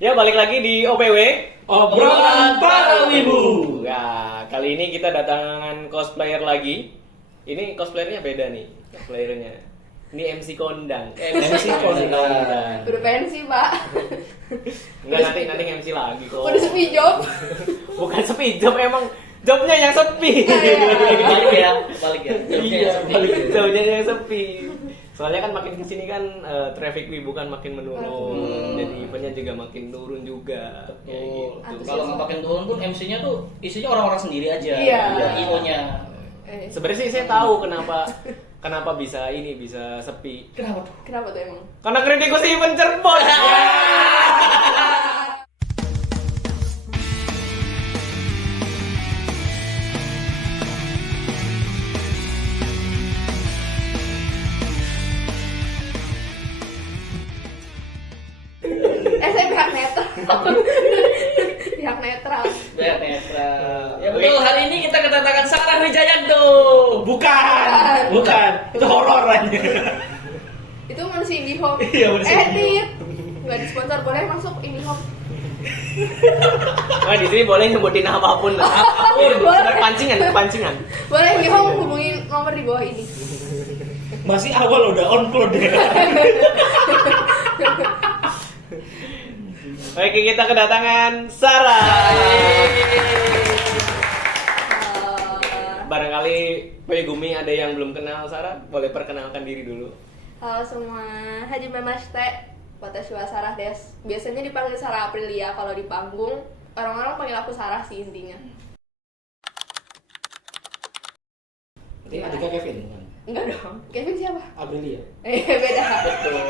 Ya, balik lagi di OPW, Obrolan Para Wibu. Nah, kali ini kita datangan cosplayer lagi. Ini cosplayernya beda nih, cosplayernya. Ini MC kondang. MC kondang. Berpensi, Pak. Enggak, nanti MC lagi kok. Udah sepi job. Bukan sepi job, emang jobnya yang sepi. Balik ya. Iya, jobnya yang sepi. Soalnya kan makin kesini kan traffic wibu kan makin menurun, jadi eventnya juga makin turun juga. Kayak gitu. Kalau nggak makin turun pun MC-nya tuh isinya orang-orang sendiri aja. Iya. IO-nya. Sebenarnya sih saya tahu kenapa bisa sepi. Kenapa tuh? Kenapa tuh emang? Karena kritikus event Cirebon. Saya pihak netral. Pihak netral. Biar netral. Ya betul, hari ini kita kedatangan Sarah Wijayanto. Bukan. Itu horor aja. Itu manusia IndiHome. Iya, manusia Edit. Nggak disponsor, boleh masuk IndiHome. Wah, di sini boleh nyebutin apapun. Boleh. Pancingan. Boleh IndiHome hubungin nomor di bawah ini. Masih awal udah on cloud ya. Oke, kita kedatangan Sarah. Barangkali Gumi ada yang belum kenal Sarah, boleh perkenalkan diri dulu. Halo semua, Haji Memaste, Watashiwa Sarah Des. Biasanya dipanggil Sarah Aprilia kalau di panggung. Orang-orang panggil aku Sarah sih intinya. Ini adiknya Kevin kan? Enggak dong, Kevin siapa? Aprilia. Beda.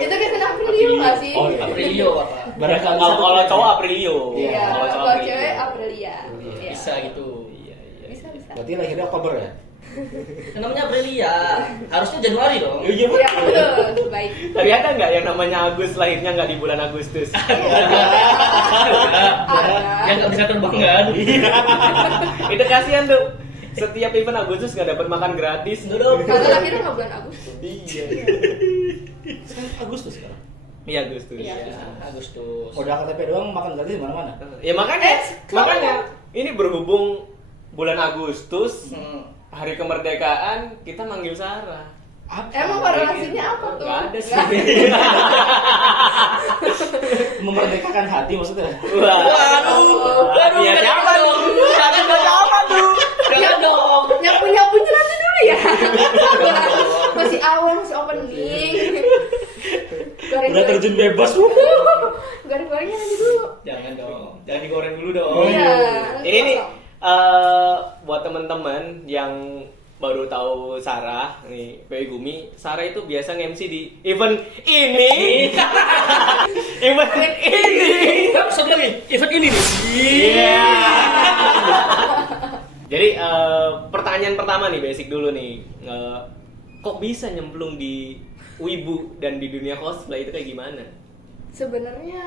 Itu Kevin Aprilio nggak sih? Oh, Aprilio Bapak. Barangkali Kalau cowok Aprilio. Iya, Kalau cowok kalau Aprilio. cewek Aprilia. Iya. Bisa gitu. Iya. Bisa. Berarti lahirnya Oktober ya? Namanya Aprilia. Harusnya Januari dong. Iya, Iya, betul. Baik. Tapi ada nggak yang namanya Agus lahirnya nggak di bulan Agustus? Ada. Yang nggak bisa terbang kan? Itu kasihan tuh. Setiap event Agustus nggak dapat makan gratis. Karena lahirnya nggak bulan Agustus. Iya. Sekarang Agustus sekarang. Iya Agustus. Iya. Agustus. Modal KTP doang makan gratis di mana-mana. Ya makanya ini berhubung bulan Agustus, hari kemerdekaan kita manggil Sarah. Emang korelasinya apa tuh? Nggak ada sih. Memerdekakan hati maksudnya. Waduh, ya siapa tuh? Siapa tuh? Jangan dong. Nyapu-nyapunya nanti dulu ya. Masih awal, masih opening. Udah terjun bebas. Goreng-gorengnya nanti dulu. Jangan dong. Jangan digoreng dulu dong. Iya. Ini nih buat teman-teman yang baru tahu Sarah nih, Gumi, Sarah itu biasa nge-MC di event ini. Event ini. Sebenarnya event ini nih. Iya. Jadi pertanyaan pertama nih, basic dulu nih. Kok bisa nyemplung di wibu dan di dunia cosplay itu kayak gimana? Sebenarnya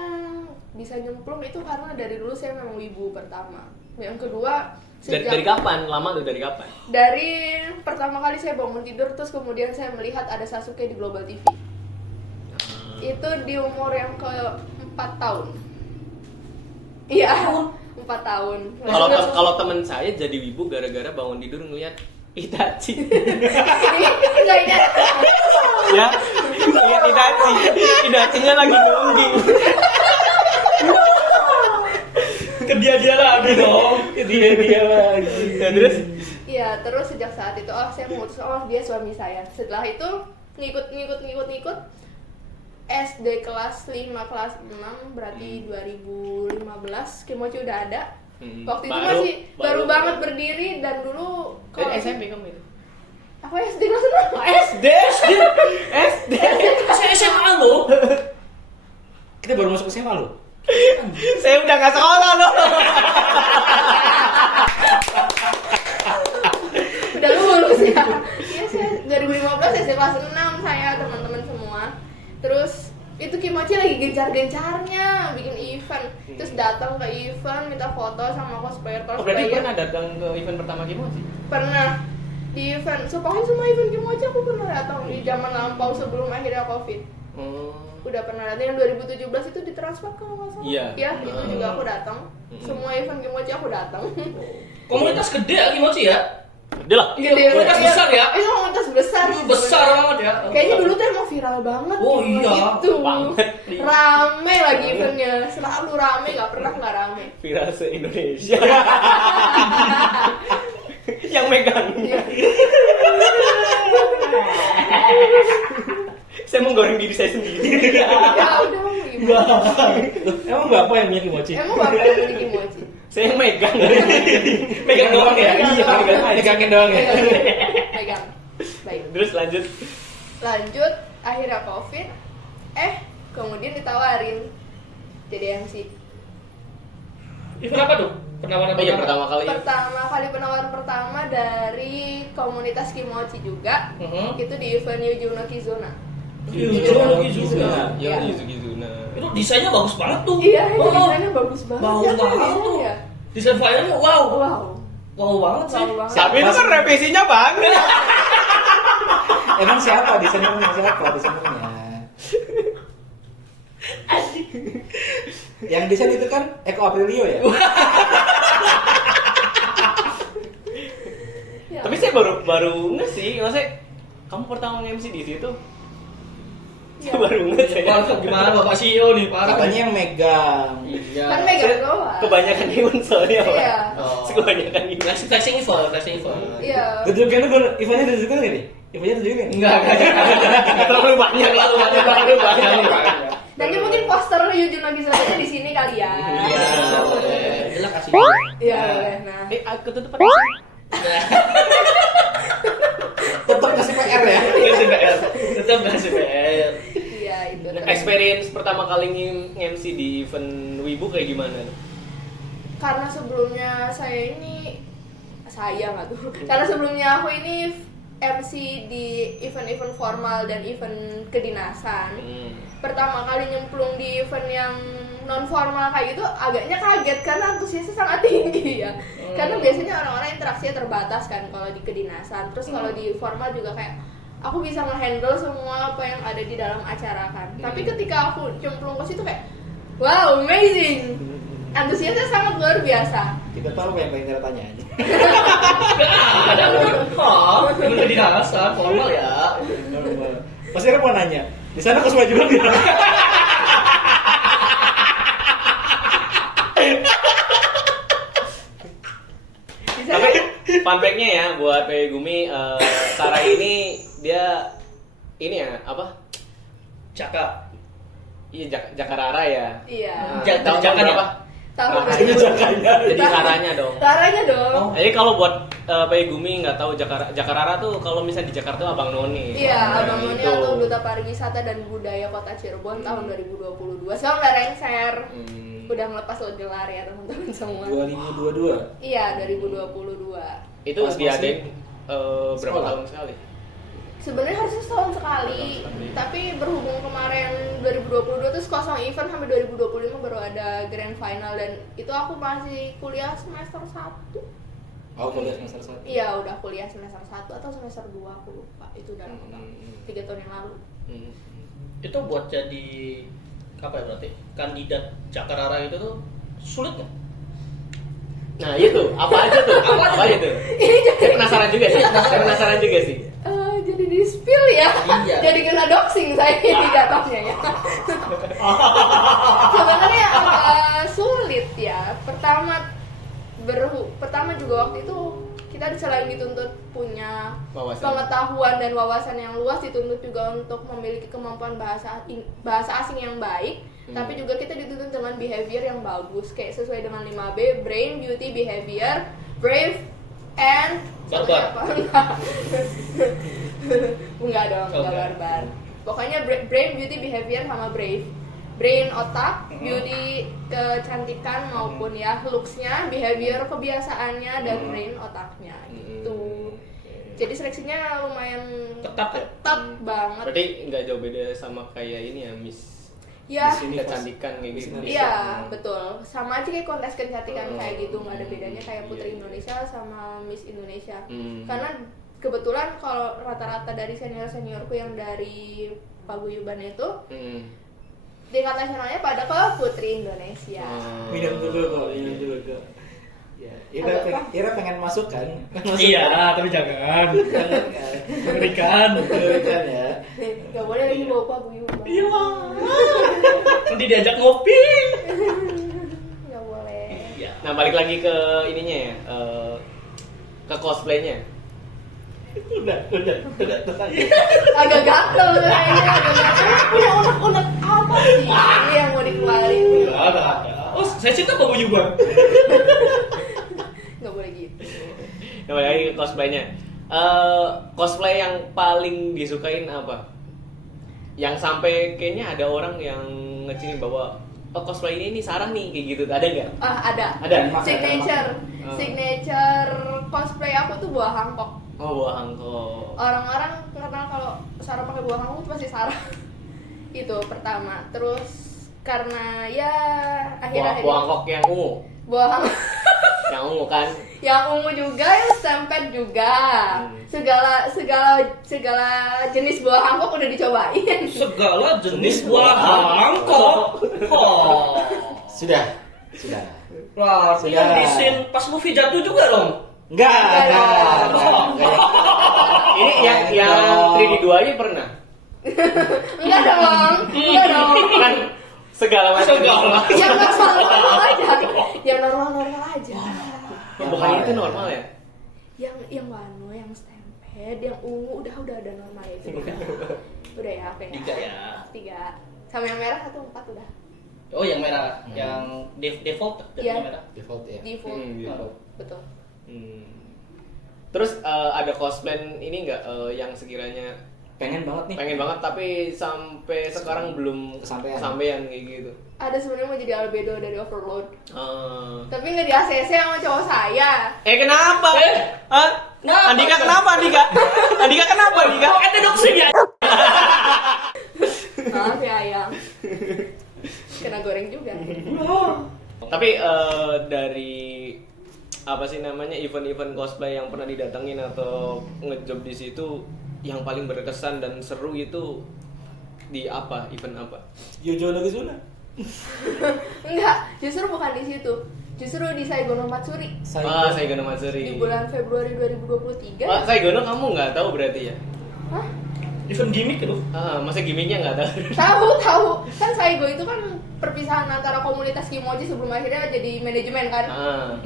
bisa nyemplung itu karena dari dulu saya memang wibu pertama. Yang kedua Dari kapan? Lama tuh dari kapan? Dari pertama kali saya bangun tidur terus kemudian saya melihat ada Sasuke di Global TV. Itu di umur yang ke-4 tahun. Iya, 4 tahun. Kalau temen saya jadi wibu gara-gara bangun tidur ngeliat Itachi. Enggak ini. Ya, ngeliat Itachi. Itachinya lagi nungging. Ke dia lagi dong. Dia lagi. Ya, terus? Iya, terus sejak saat itu saya memutus dia suami saya. Setelah itu ngikut SD kelas 5 kelas 6 berarti 2015 Kimochi udah ada. Waktu itu masih baru banget berdiri dan dulu Dari SMP kamu itu? Aku SD kelas 6. SD. Saya SMA lo. Kita baru masuk SMA loh. Saya udah nggak sekolah loh. Udah lulus ya. Iya, saya 2015 SD kelas 6 saya teman-teman semua. Terus itu Kimochi lagi gencar-gencarnya bikin event. Terus datang ke event minta foto sama cosplayer. Berarti pernah datang ke event pertama Kimochi? Pernah di event, pokoknya semua event Kimochi aku pernah datang di zaman lampau sebelum akhirnya COVID. Udah pernah datang yang 2017 itu di Transmart kalau nggak salah. Iya. Ya, itu juga aku datang. Semua event Kimochi aku datang. Komunitas gede ya Kimochi ya? Gede lah. Gede komunitas banget. besar ya? Itu komunitas besar. Besar banget ya. Kayaknya dulu tuh emang viral banget. Oh iya. Gitu. Banget. Rame lagi eventnya, selalu rame, nggak pernah nggak rame. Viral se-Indonesia. Yang megang. Iya. Saya menggoreng diri saya sendiri. Ya udah mau gimana? Loh, emang bapak yang punya Kimochi? Emang bapak yang beli Kimochi? Saya yang megang. Megang doang ya. Iya, megangin doang ya. Pegang. Baik. Terus lanjut. Lanjut, akhirnya COVID. Kemudian ditawarin jadi MC. Itu apa tuh? Penawaran Oh iya, pertama kali. Pertama kali penawaran pertama dari komunitas Kimochi juga. Itu di event Yujuno Kizuna. Yujuno Kizuna. Ya, Iya. Yuzuki Zuna. Itu desainnya bagus banget tuh. Iya, itu Oh, desainnya bagus banget. bagus Ya, banget kan, tuh. ya? Desain flyernya wow. Wow. Wow banget sih. Wow banget. Tapi itu kan revisinya banget. Emang siapa desainernya? Siapa desainernya? Yang desain itu kan Eko Aprilio ya? Ya. Tapi saya baru nge sih, maksudnya kamu pertama nge-MC di situ. Ya. Saya baru nge saya. Wah, gimana Bapak CEO nih, parah. Katanya yang megang. Iya. Kan megang Saya doang. kebanyakan event soalnya, Pak. Iya. Oh. Kebanyakan event. Flashing event. Iya. Tunjukin tuh, eventnya tunjukin gak nih? Eventnya tunjukin? Enggak. Terlalu banyak. Terlalu banyak. Nanti mungkin poster Yujuno Kizuna di sini kali ya. Iya, boleh. Jelas kasih. Iya, boleh. Nah, Aku tutup Tetep kasih PR ya? Kasih PR. Tetap kasih PR. iya itu. Nah, experience pertama kali nge-MC di event Wibu kayak gimana? Karena sebelumnya karena sebelumnya aku ini MC di event-event formal dan event kedinasan. Pertama kali nyemplung di event yang non formal kayak gitu agaknya kaget karena antusiasnya sangat tinggi ya. Karena biasanya orang-orang interaksinya terbatas kan kalau di kedinasan. Terus kalau di formal juga kayak aku bisa nge-handle semua apa yang ada di dalam acara kan. Tapi ketika aku cemplung ke situ kayak wow, amazing. Antusiasnya sangat luar biasa. Kita tahu apa yang pengen kita tanya aja. Ada ini kedinasan formal ya. Pasti ada mau nanya. Di sana kosma juga nggak? Tapi fun fact-nya ya buat PW Gumi, Sarah ini dia ini ya apa? Cakap. Iya Jakarara ya. Iya. Tahun Jakarta. berapa? Tahun Nah, Itu Jakarta. Jadi Saranya dong. Caranya dong. Jadi kalau buat PW Gumi nggak tahu Jakarara tuh kalau misalnya di Jakarta tuh Abang Noni. Iya, Abang Noni Itu. atau Duta Pariwisata dan Budaya Kota Cirebon tahun 2022. Sekarang udah lengser. Udah melepas gelar ya teman-teman semua. 2022. Iya, 2022. Itu Pas diadain berapa sekolah. tahun sekali? Sebenarnya harusnya setahun sekali, tapi berhubung kemarin 2022 terus kosong event sampai 2025 baru ada grand final dan itu aku masih kuliah semester 1. Oh, kuliah semester 1. Iya, udah kuliah semester 1 atau semester 2 aku lupa. Itu udah lama banget. 3 tahun yang lalu. Itu buat jadi apa ya berarti? Kandidat Jakarta itu tuh sulit nggak? Nah itu apa aja tuh? Apa aja tuh? Saya penasaran juga sih. Saya penasaran juga sih. Jadi di spill ya. Iya. Jadi kena doxing saya ini jatuhnya ya. Sebenarnya agak sulit ya. Pertama juga waktu itu kita selain dituntut punya Wawasan. pengetahuan dan wawasan yang luas, dituntut juga untuk memiliki kemampuan bahasa asing yang baik. Tapi juga kita dituntut dengan behavior yang bagus, kayak sesuai dengan 5B, brain, beauty, behavior, brave, and Barbar. Enggak dong, enggak Enggak. barbar. Pokoknya brain, beauty, behavior sama brave. Brain otak, beauty kecantikan maupun ya looks-nya, behavior kebiasaannya, dan brain otaknya gitu. Jadi seleksinya lumayan Ketat ya? ketat banget. Berarti nggak jauh beda sama kayak ini ya Miss. Ya, Di sini kecantikan kayak gitu. iya betul. Sama aja kayak kontes kecantikan kayak gitu, nggak ada bedanya kayak Putri Iya. Indonesia sama Miss Indonesia. Hmm. Karena kebetulan kalau rata-rata dari senior-seniorku yang dari paguyuban itu Hmm. tingkat nasionalnya pada ke Putri Indonesia. Minum dulu kok, minum dulu kok. Ya, Ira pengen masuk kan? Iya, tapi jangan. Jangan kan? Berikan. Berikan ya. Gak boleh lagi bawa paguyuban. Iya. Nanti diajak ngopi. Gak boleh. Iya. Nah, balik lagi ke ininya ya, ke cosplaynya. Udah. Agak gatel kayaknya, agak gatel. Punya unek-unek apa sih ini yang mau dikeluarin? Ada. Oh, saya cinta paguyuban. Gak boleh gitu. Nah, balik lagi ke cosplaynya. Cosplay yang paling disukain apa? Yang sampai kayaknya ada orang yang ngecilin bahwa cosplay ini Sarah nih kayak gitu, ada nggak? Ada. Ada. Signature cosplay aku tuh buah Hancock. Oh, buah Hancock. Orang-orang kenal kalau Sarah pakai buah Hancock pasti Sarah. Itu pertama. Terus karena ya akhir-akhir Buah Hancock yang ungu. buah Hancock Yang ungu kan? yang ungu juga, yang stampede juga. Segala jenis buah Hancock udah dicobain. Segala jenis buah Hancock. Oh. Sudah. Wah, Sudah. yang di scene pas movie jatuh juga dong. Enggak. Ini yang 3D2 aja pernah. Enggak dong. Kan segala macam. Yang normal aja. Yang normal aja. Bukan itu normal ya? Yang wano, yang stampede, yang ungu udah ada normal itu. Udah ya, oke. 3 ya. 3. Sama yang merah 1 4 udah. Oh, yang merah, yang default Iya. yang merah. Default ya. Default. Default. Betul. Terus ada cosplay ini nggak yang sekiranya Pengen banget nih. pengen banget tapi sampai sekarang belum kesampaian kayak gitu? Ada sebenarnya mau jadi albedo dari Overload. Eh, Tapi nggak di ACC sama cowok saya. kenapa? Hah? Kenapa? Andika kenapa Andika? Andika kenapa Andika? Ada doxing ya. Maaf ya ayang. Kena goreng juga. Tapi dari apa sih namanya event-event cosplay yang pernah didatengin atau ngejob di situ yang paling berkesan dan seru itu di apa? Event apa? Yojo Nagazuna. Enggak, justru bukan di situ. Justru di Saigono Matsuri Saigono Matsuri. di bulan Februari 2023. Saigono kamu nggak tahu berarti ya? Hah? Event gimmick itu. Masa gimmicknya nggak tahu? Tahu. Kan Saigo itu kan perpisahan antara komunitas Kimochi sebelum akhirnya jadi manajemen kan.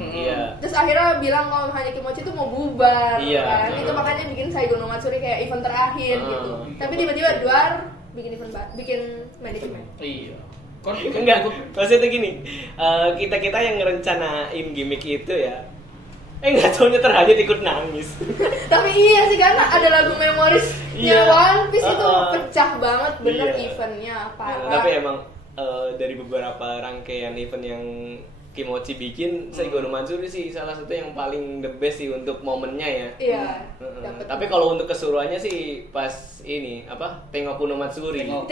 Iya. Terus akhirnya bilang kalau hanya Kimochi itu mau bubar Iya. kan. Itu makanya bikin Saigo no Matsuri kayak event terakhir gitu. Tapi tiba-tiba Duar bikin event bikin manajemen. Iya. Enggak, maksudnya gini, kita yang ngerencanain gimmick itu ya, nggak taunya terhanyut ikut nangis. Tapi iya sih karena ada lagu memorisnya Iya. One Piece itu pecah banget bener Iya. eventnya parah. Tapi emang dari beberapa rangkaian event yang Kimochi bikin, Saigono Matsuri sih salah satu yang paling the best sih untuk momennya ya. Iya. Heeh. Tapi kalau untuk keseruannya sih pas ini apa Tengoku no Matsuri. Tengoku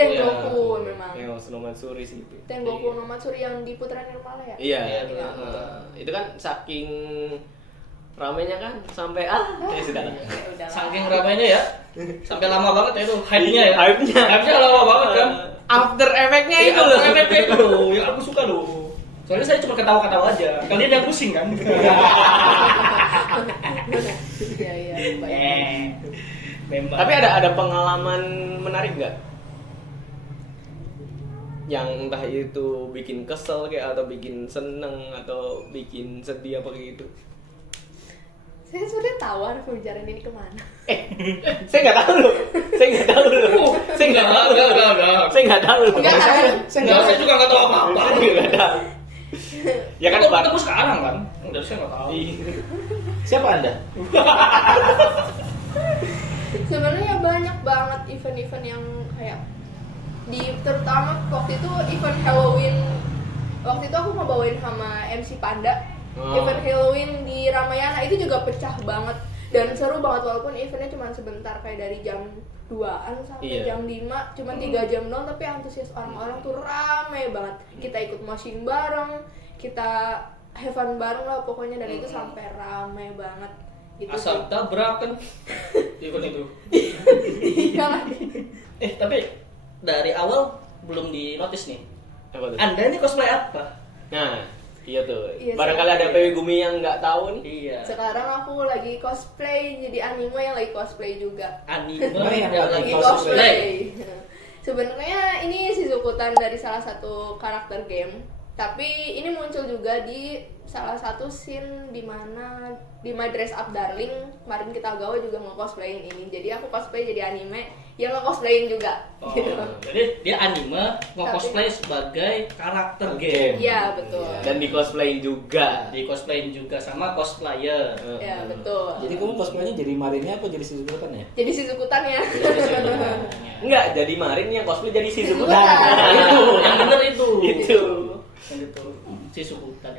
memang. Tengoku no Matsuri sih itu. Tengoku no Matsuri yang di Putra Nirmala ya. Iya. Iya. Itu kan saking ramenya kan sampai ya sudah lah. Ya udahlah. Saking ramainya ya. Sampai lama banget ya itu hype-nya ya. Hype-nya lama banget kan. After effect-nya itu loh. Efeknya itu loh, yang aku suka loh. Soalnya saya cuma ketawa-ketawa aja. Kalian yang pusing kan? Iya, baik. Memang. Tapi ada pengalaman menarik nggak? Yang entah itu bikin kesel kayak atau bikin seneng atau bikin sedih apa kayak gitu? Saya sebenarnya tahu harus pembicaraan ini kemana. Saya nggak tahu loh. Saya nggak tahu loh. Saya nggak tahu. Saya nggak tahu loh. Enggak kan? Saya juga nggak tahu apa-apa. Saya nggak tahu. Ya kan Baru ketemu sekarang kan? Dari saya nggak tahu. Siapa Anda? Sebenarnya banyak banget event-event yang kayak terutama waktu itu event Halloween. Waktu itu aku mau bawain sama MC Panda. Event Halloween di Ramayana itu juga pecah banget dan seru banget walaupun eventnya cuma sebentar kayak dari jam 2-an sampai jam 5 cuma 3 jam doang tapi antusias orang-orang tuh rame banget. Kita ikut moshing bareng, kita have fun bareng lah pokoknya dan itu sampai rame banget gitu. Asal tabrakan event itu. Iya lagi. Tapi dari awal belum di notice nih. Apa tuh? Anda ini cosplay apa? Nah, iya tuh. Iya, Barangkali ada PW Gumi yang nggak tahu nih. Iya. Sekarang aku lagi cosplay jadi anime yang lagi cosplay juga. Anime Oh, yang yang lagi lagi cosplay. cosplay. Sebenarnya ini Shizukutan dari salah satu karakter game, tapi ini muncul juga di salah satu scene di mana di My Dress Up Darling kemarin kita gawe juga nge-cosplayin ini. Jadi aku cosplay jadi anime yang nge-cosplayin juga. Oh, Gitu. jadi dia anime nge-cosplay sebagai karakter game. Iya, betul. Dan di cosplayin juga. Di cosplayin juga sama cosplayer. Ya, betul. Jadi kamu cosplaynya jadi Marinnya apa jadi Shizukutan ya? Jadi Shizukutan ya. Enggak, jadi Marin yang cosplay jadi Shizukutan. Shizukutan. Itu, yang bener itu. Itu. Yang itu. Si subutan.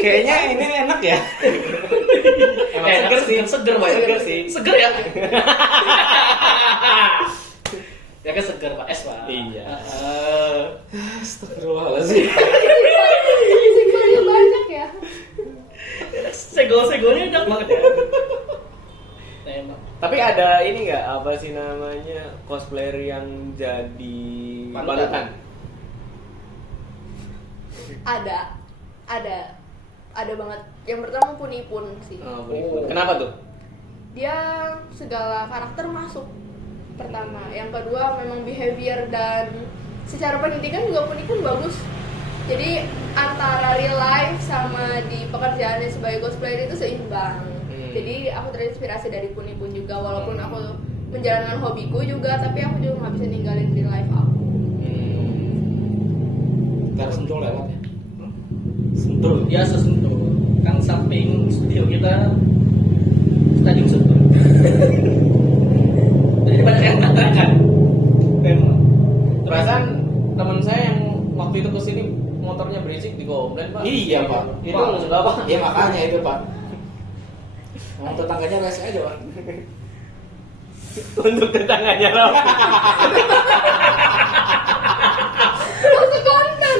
Kayaknya ini enak ya. Emang seger sih. Seger, Pak. Seger sih. Seger ya. Ya kan seger, Pak. Es, Pak. Iya. Astagfirullahaladzim. Simbolnya banyak ya. Segol-segolnya enak banget ya. Nah, emang. Tapi ada ini nggak apa sih namanya cosplayer yang jadi panutan? Ada banget. Yang pertama Punipun sih. Oh, kenapa tuh? Dia segala karakter masuk pertama. Yang kedua memang behavior dan secara pendidikan juga Punipun bagus. Jadi antara real life sama di pekerjaannya sebagai cosplayer itu seimbang. Jadi aku terinspirasi dari Punipun juga, walaupun aku menjalankan hobiku juga, tapi aku juga nggak bisa ninggalin real life aku. Ntar sentul lewat ya. Sentul. Ya sesentuh. Kan samping studio kita stadium sentuh. Jadi banyak yang mengatakan. Memang. Perasaan teman saya yang waktu itu kesini motornya berisik di komplain Pak. Iya Pak. Itu maksud apa? Iya makanya itu Pak. Emang tetangganya rese aja Pak. Untuk tetangganya loh. Masuk konten.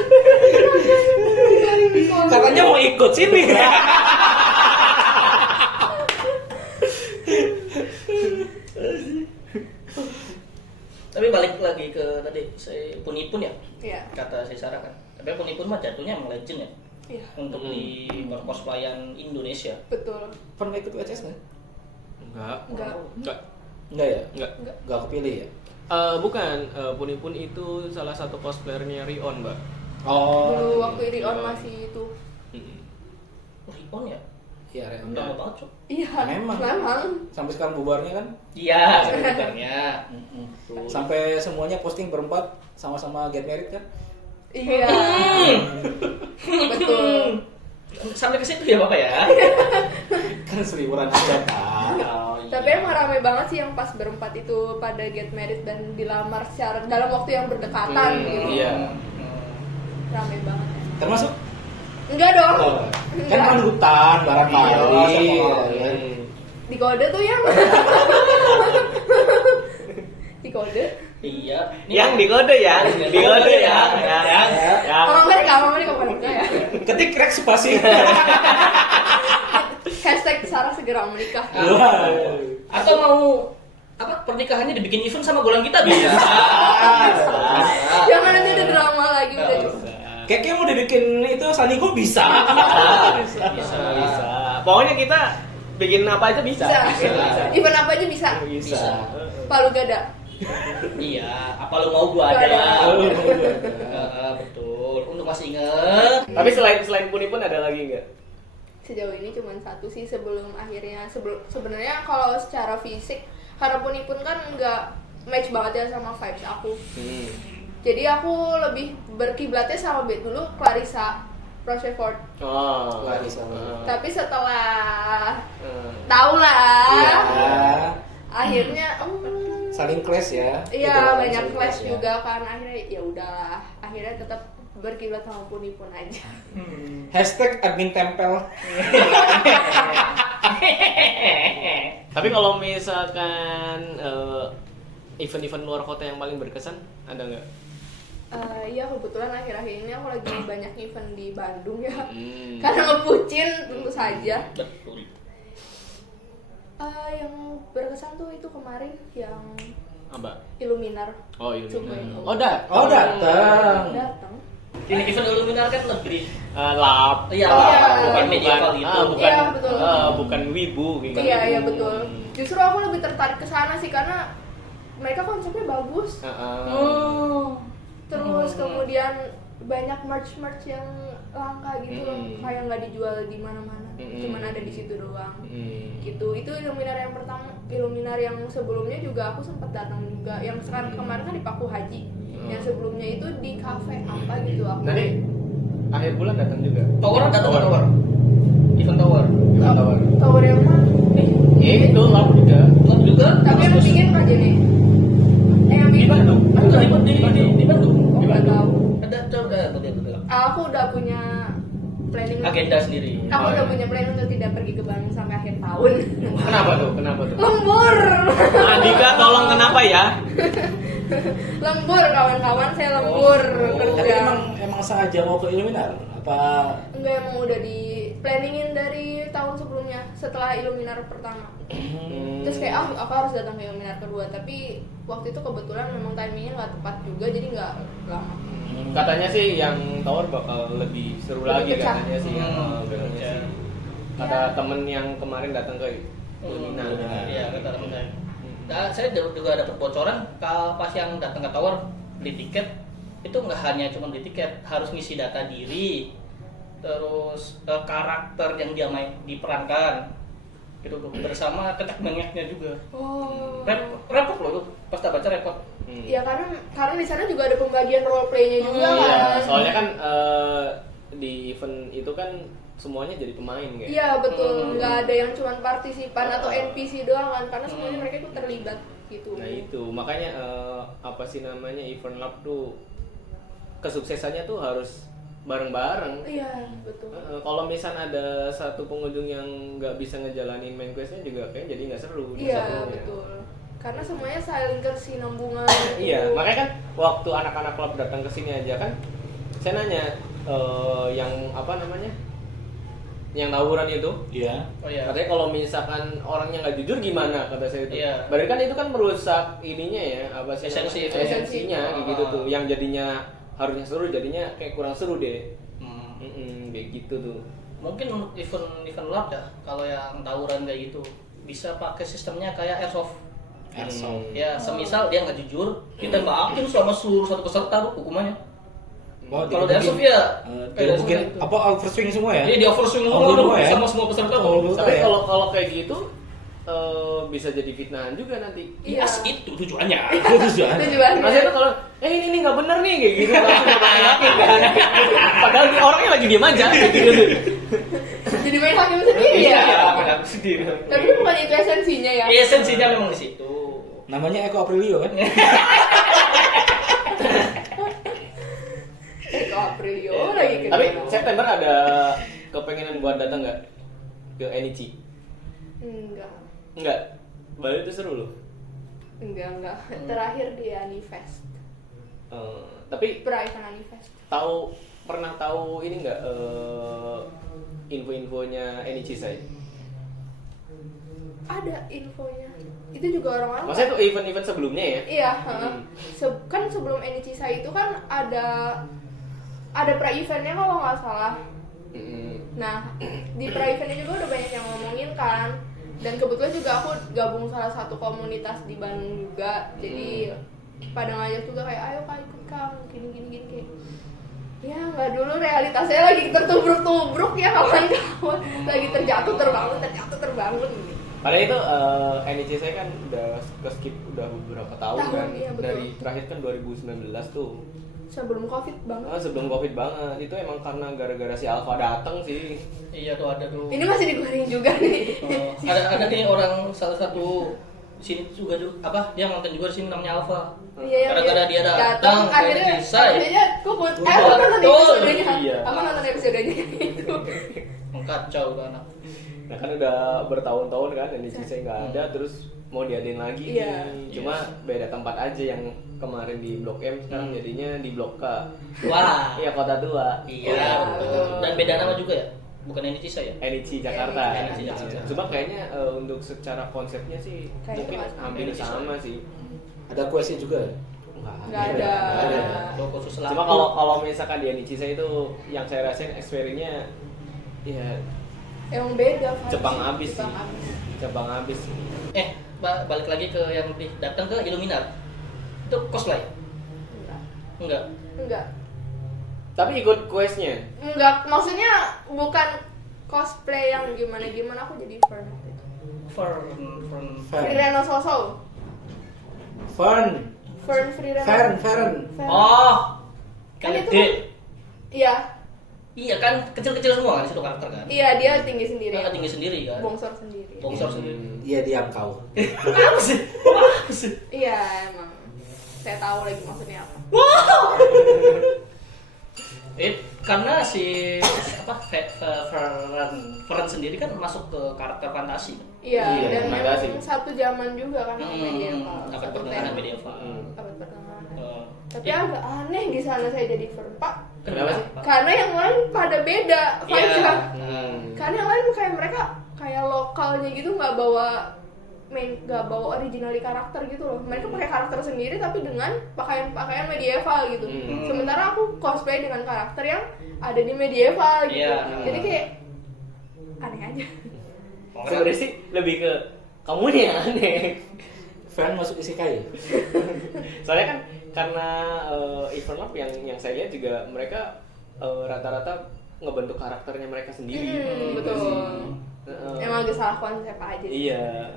Katanya mau ikut sini. Tapi balik lagi ke tadi si Punipun ya. Iya. Kata si Sarah kan. Tapi Punipun mah jatuhnya emang legend ya. Iya. Untuk di cosplayan Indonesia. Betul. Pernah ikut WCS nggak? Enggak. Enggak. Enggak ya? Enggak. Enggak kepilih ya? Bukan, Punipun itu salah satu cosplayernya Rion, Mbak. Dulu waktu Rion masih itu. Oh, Rion ya? Iya Ren. Udah lama banget, Cok. Iya. Memang. Sampai sekarang bubarnya kan? Iya, sebenarnya. Sampai semuanya posting berempat sama-sama get married kan? Iya. Betul. Sampai ke situ ya, Bapak ya. Kan seliburan aja Pak. Tapi emang ramai banget sih yang pas berempat itu pada get married dan dilamar secara dalam waktu yang berdekatan gitu. Iya. Ramai banget. Termasuk? Enggak dong. Oh, kan panutan barangkali. Iya. Di kode tuh yang di kode. Iya. Yang di kode ya, di kode ya. Kalau mereka enggak ya. Ketik rek spasi. Hashtag Sarah segera menikah. Atau mau apa pernikahannya dibikin event sama golan kita bisa. Jangan nanti ada drama lagi udah cukup. Kayaknya mau dibikin itu Sanigo bisa. Bisa. Pokoknya kita bikin apa aja bisa. Bisa. Event apa aja bisa. Bisa. Palu gada. Iya, apa lu mau gua Gua ada. ada. Betul. Untuk masih inget. Tapi selain Punipun ada lagi nggak? Sejauh ini cuma satu sih sebenarnya kalau secara fisik karena Punipun kan nggak match banget ya sama vibes aku. Jadi aku lebih berkiblatnya sama dulu Clarissa Rochefort. Oh, Clarissa. Tapi setelah tahu lah, Iya. akhirnya Saling clash ya. iya Gitu, banyak saling clash ya. juga kan akhirnya ya udahlah akhirnya tetap berkiblat sama Punipun aja. Hashtag admin tempel. Tapi kalau misalkan event-event luar kota yang paling berkesan ada nggak? Iya kebetulan akhir-akhir ini aku lagi banyak event di Bandung ya. Karena ngebucin tentu saja. Betul. Yang berkesan tuh itu kemarin yang Apa? Illuminar. Oh, Illuminar. Coba. Oh, Oh, datang. Datang. Ini event Illuminar kan lebih lap. iya Oh, lah, iya. bukan medieval gitu. bukan, Iya, betul. bukan wibu gitu. Iya betul. Justru aku lebih tertarik ke sana sih karena mereka konsepnya bagus. Oh. Terus kemudian banyak merch yang langka gitu loh, kayak nggak dijual di mana-mana, cuman ada di situ doang. Gitu. Itu Illuminar yang pertama. Illuminar yang sebelumnya juga aku sempat datang juga. Yang sekarang kemarin kan di Paku Haji. Yang sebelumnya itu di cafe apa gitu aku. Nanti akhir bulan datang juga. Tower datang nggak tower? Event tower. Tower yang mana? Itu lap juga. Lab juga. Tapi yang bikin Pak Jene. Yang Di bikin Bandung. Di Bandung. Oh, nggak tahu. Ada coba betul. Aku udah punya planning. Agenda sendiri. Aku udah punya plan untuk tidak pergi ke Bandung sampai akhir tahun. Kenapa tuh? Lembur. Andika tolong kenapa ya? Lembur kawan-kawan, saya lembur Tapi kerja. emang sengaja mau ke Illuminar? Apa Enggak, emang udah di planningin dari tahun sebelumnya setelah Illuminar pertama. Terus kayak aku harus datang ke Illuminar kedua, tapi waktu itu kebetulan memang timingnya nggak tepat juga, jadi nggak lama. Katanya sih yang tower bakal lebih seru lagi Lebih pecah. katanya sih. Bilangnya Ya. sih. Ada temen yang kemarin datang ke Illuminar. Iya, kata teman saya. Nah, saya juga dapat bocoran kalau pas yang datang ke tower beli tiket itu nggak hanya cuma beli tiket, harus ngisi data diri, terus karakter yang dia diperankan gitu tuh, bersama tetek bengeknya juga. Oh. Repot loh tuh, pas tak baca repot. Ya karena di sana juga ada pembagian role play-nya juga Iya, kan. soalnya kan di event itu kan semuanya jadi pemain kayak. Iya betul, nggak ada yang cuma partisipan atau NPC doang kan, karena semuanya mereka ikut terlibat gitu. Nah itu makanya apa sih namanya event lab tuh kesuksesannya tuh harus bareng-bareng. Iya betul. Kalau misal ada satu pengunjung yang nggak bisa ngejalanin main questnya juga kayak jadi nggak seru. Iya satunya. betul. Karena semuanya saling kesinambungan. Iya, gitu. makanya kan waktu anak-anak klub datang ke sini aja kan, saya nanya yang apa namanya, yang tawuran itu, Iya. Oh iya. katanya kalau misalkan orangnya nggak jujur gimana kata saya itu. Iya. Berarti kan itu kan merusak ininya ya, apa sih? Esensi itu. Esensinya kayak gitu Ah. tuh, yang jadinya harusnya seru jadinya kayak kurang seru deh. Hmm. Kayak gitu tuh. Mungkin untuk event lab ya, kalau yang tawuran kayak gitu bisa pakai sistemnya kayak airsoft. Airsoft. Ya, semisal dia nggak jujur, kita tembakin sama seluruh satu peserta tuh hukumannya. Oh, Kalau di airsoft ya, dia mungkin apa overswing semua ya? Jadi di overswing Semua ya? sama semua peserta tuh. Oh, Tapi ya? kalau kayak gitu bisa jadi fitnahan juga nanti. Iya. Yes, itu tujuannya. Itu tujuan. Tujuannya. Maksudnya kalau ini nggak bener nih kayak gitu langsung ngapain kan. Padahal orangnya lagi diem aja kayak gitu. Jadi main hakim sendiri ya. benar sendiri. Tapi bukan itu esensinya ya. Iya, esensinya memang di situ. Namanya Eko Aprilio kan? Kok Aprilio lagi ke Tapi sana. September ada kepengenan buat datang nggak ke Enichi? Enggak. Enggak. Bali itu seru loh. Enggak. Terakhir di Anifest. Tapi Perayaan Anifest. pernah tahu ini nggak info-infonya Enichi saya? Ada infonya. Itu juga orang-orang. Maksudnya tuh event-event sebelumnya ya? Iya, kan sebelum Enichisa itu kan ada pra-eventnya kalau nggak salah. Nah, di pra-eventnya juga udah banyak yang ngomongin kan. Dan kebetulan juga aku gabung salah satu komunitas di Bandung juga. Jadi pada ngajak juga kayak ayo kak ikut kang, gini kayak. Ya nggak dulu, realitasnya lagi tertubruk-tubruk ya kawan-kawan. Lagi terjatuh terbangun gitu. Padahal itu NEC saya kan udah skip udah beberapa tahun kan. Iya, betul. Dari terakhir kan 2019 tuh. Sebelum Covid banget. Sebelum Covid banget. Itu emang karena gara-gara si Alpha datang sih. Iya tuh ada tuh. Ini masih digoreng juga nih. Ada nih orang salah satu sini juga tuh apa dia nonton juga di sini namanya Alfa. Iya, Gara-gara dia datang akhirnya aku nonton episodenya. Iya. Aku nonton episodenya itu. Mengkacau tuh anak. Nah kan udah bertahun-tahun kan NEC saya nggak ada, terus mau diadain lagi. Iya. Cuma beda tempat aja, yang kemarin di Blok M sekarang jadinya di Blok K. Wah. Iya, Kota Tua. Iya. betul. Dan beda nama juga ya? Bukan ini Cisa ya? NEC Jakarta. NEC Jakarta. Cuma kayaknya untuk secara konsepnya sih Kayak mungkin itu hampir NEC sama sih. Ada questnya juga? Nggak ada. Lo khusus Cuma kalau misalkan dia Nichisa itu yang saya rasain experience-nya ya Emang beda vibes Jepang sih. abis sih. Jepang abis. Balik lagi ke yang datang ke Illuminat. Itu cosplay? Enggak. Tapi ikut quest-nya. Enggak, maksudnya bukan cosplay yang gimana aku jadi Fern. Free Reno Soso. Fern. Free Reno. Fern. Oh, Kan itu gede. Iya, Iya kan, kecil-kecil semua kan situ karakter kan? iya dia tinggi sendiri. Dia tinggi sendiri kan? Bongsor sendiri. Bongsor sendiri. Iya diam kau. Apa sih? Apa sih? Iya emang. Saya tahu lagi maksudnya apa. Karena si Fern sendiri kan masuk ke karakter fantasi. Iya, Iya, dan fantasi. memang satu zaman juga kan medieval. Abad Satu pertengahan tema. medieval. Abad pertengahan. Eh, Tapi agak aneh di sana saya jadi Fern, Pak. Kenapa sih? Karena yang lain pada beda vibes-nya. Iya. Karena yang lain kayak mereka kayak lokalnya gitu nggak bawa original karakter gitu loh. Mereka pakai karakter sendiri tapi dengan pakaian medieval gitu. Sementara aku cosplay dengan karakter yang ada di medieval gitu. Iya. Jadi kayak aneh aja. Sebenarnya sih lebih ke kamu nih yang aneh. Fern masuk isekai. Soalnya kan karena Event Lab yang saya lihat juga mereka rata-rata ngebentuk karakternya mereka sendiri. Betul. Emang agak salah konsep aja sih. Iya.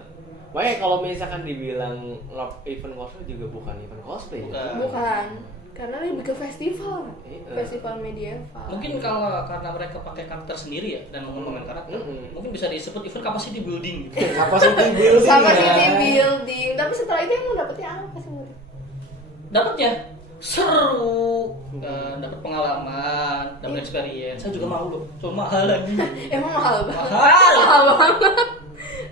Makanya kalau misalkan dibilang Love Event Cosplay juga bukan event cosplay. Ya? Bukan. Karena lebih ke festival. Iya. Festival medieval. Mungkin karena mereka pakai karakter sendiri ya dan mengembangkan karakter, mungkin bisa disebut event capacity building. Gitu. Capacity building. Capacity building. Tapi setelah itu emang dapetnya apa sih menurut? Dapatnya seru, dapat pengalaman, dapat experience. Saya juga mau loh, cuma mahal lagi. Emang mahal banget. Mahal. Mahal banget.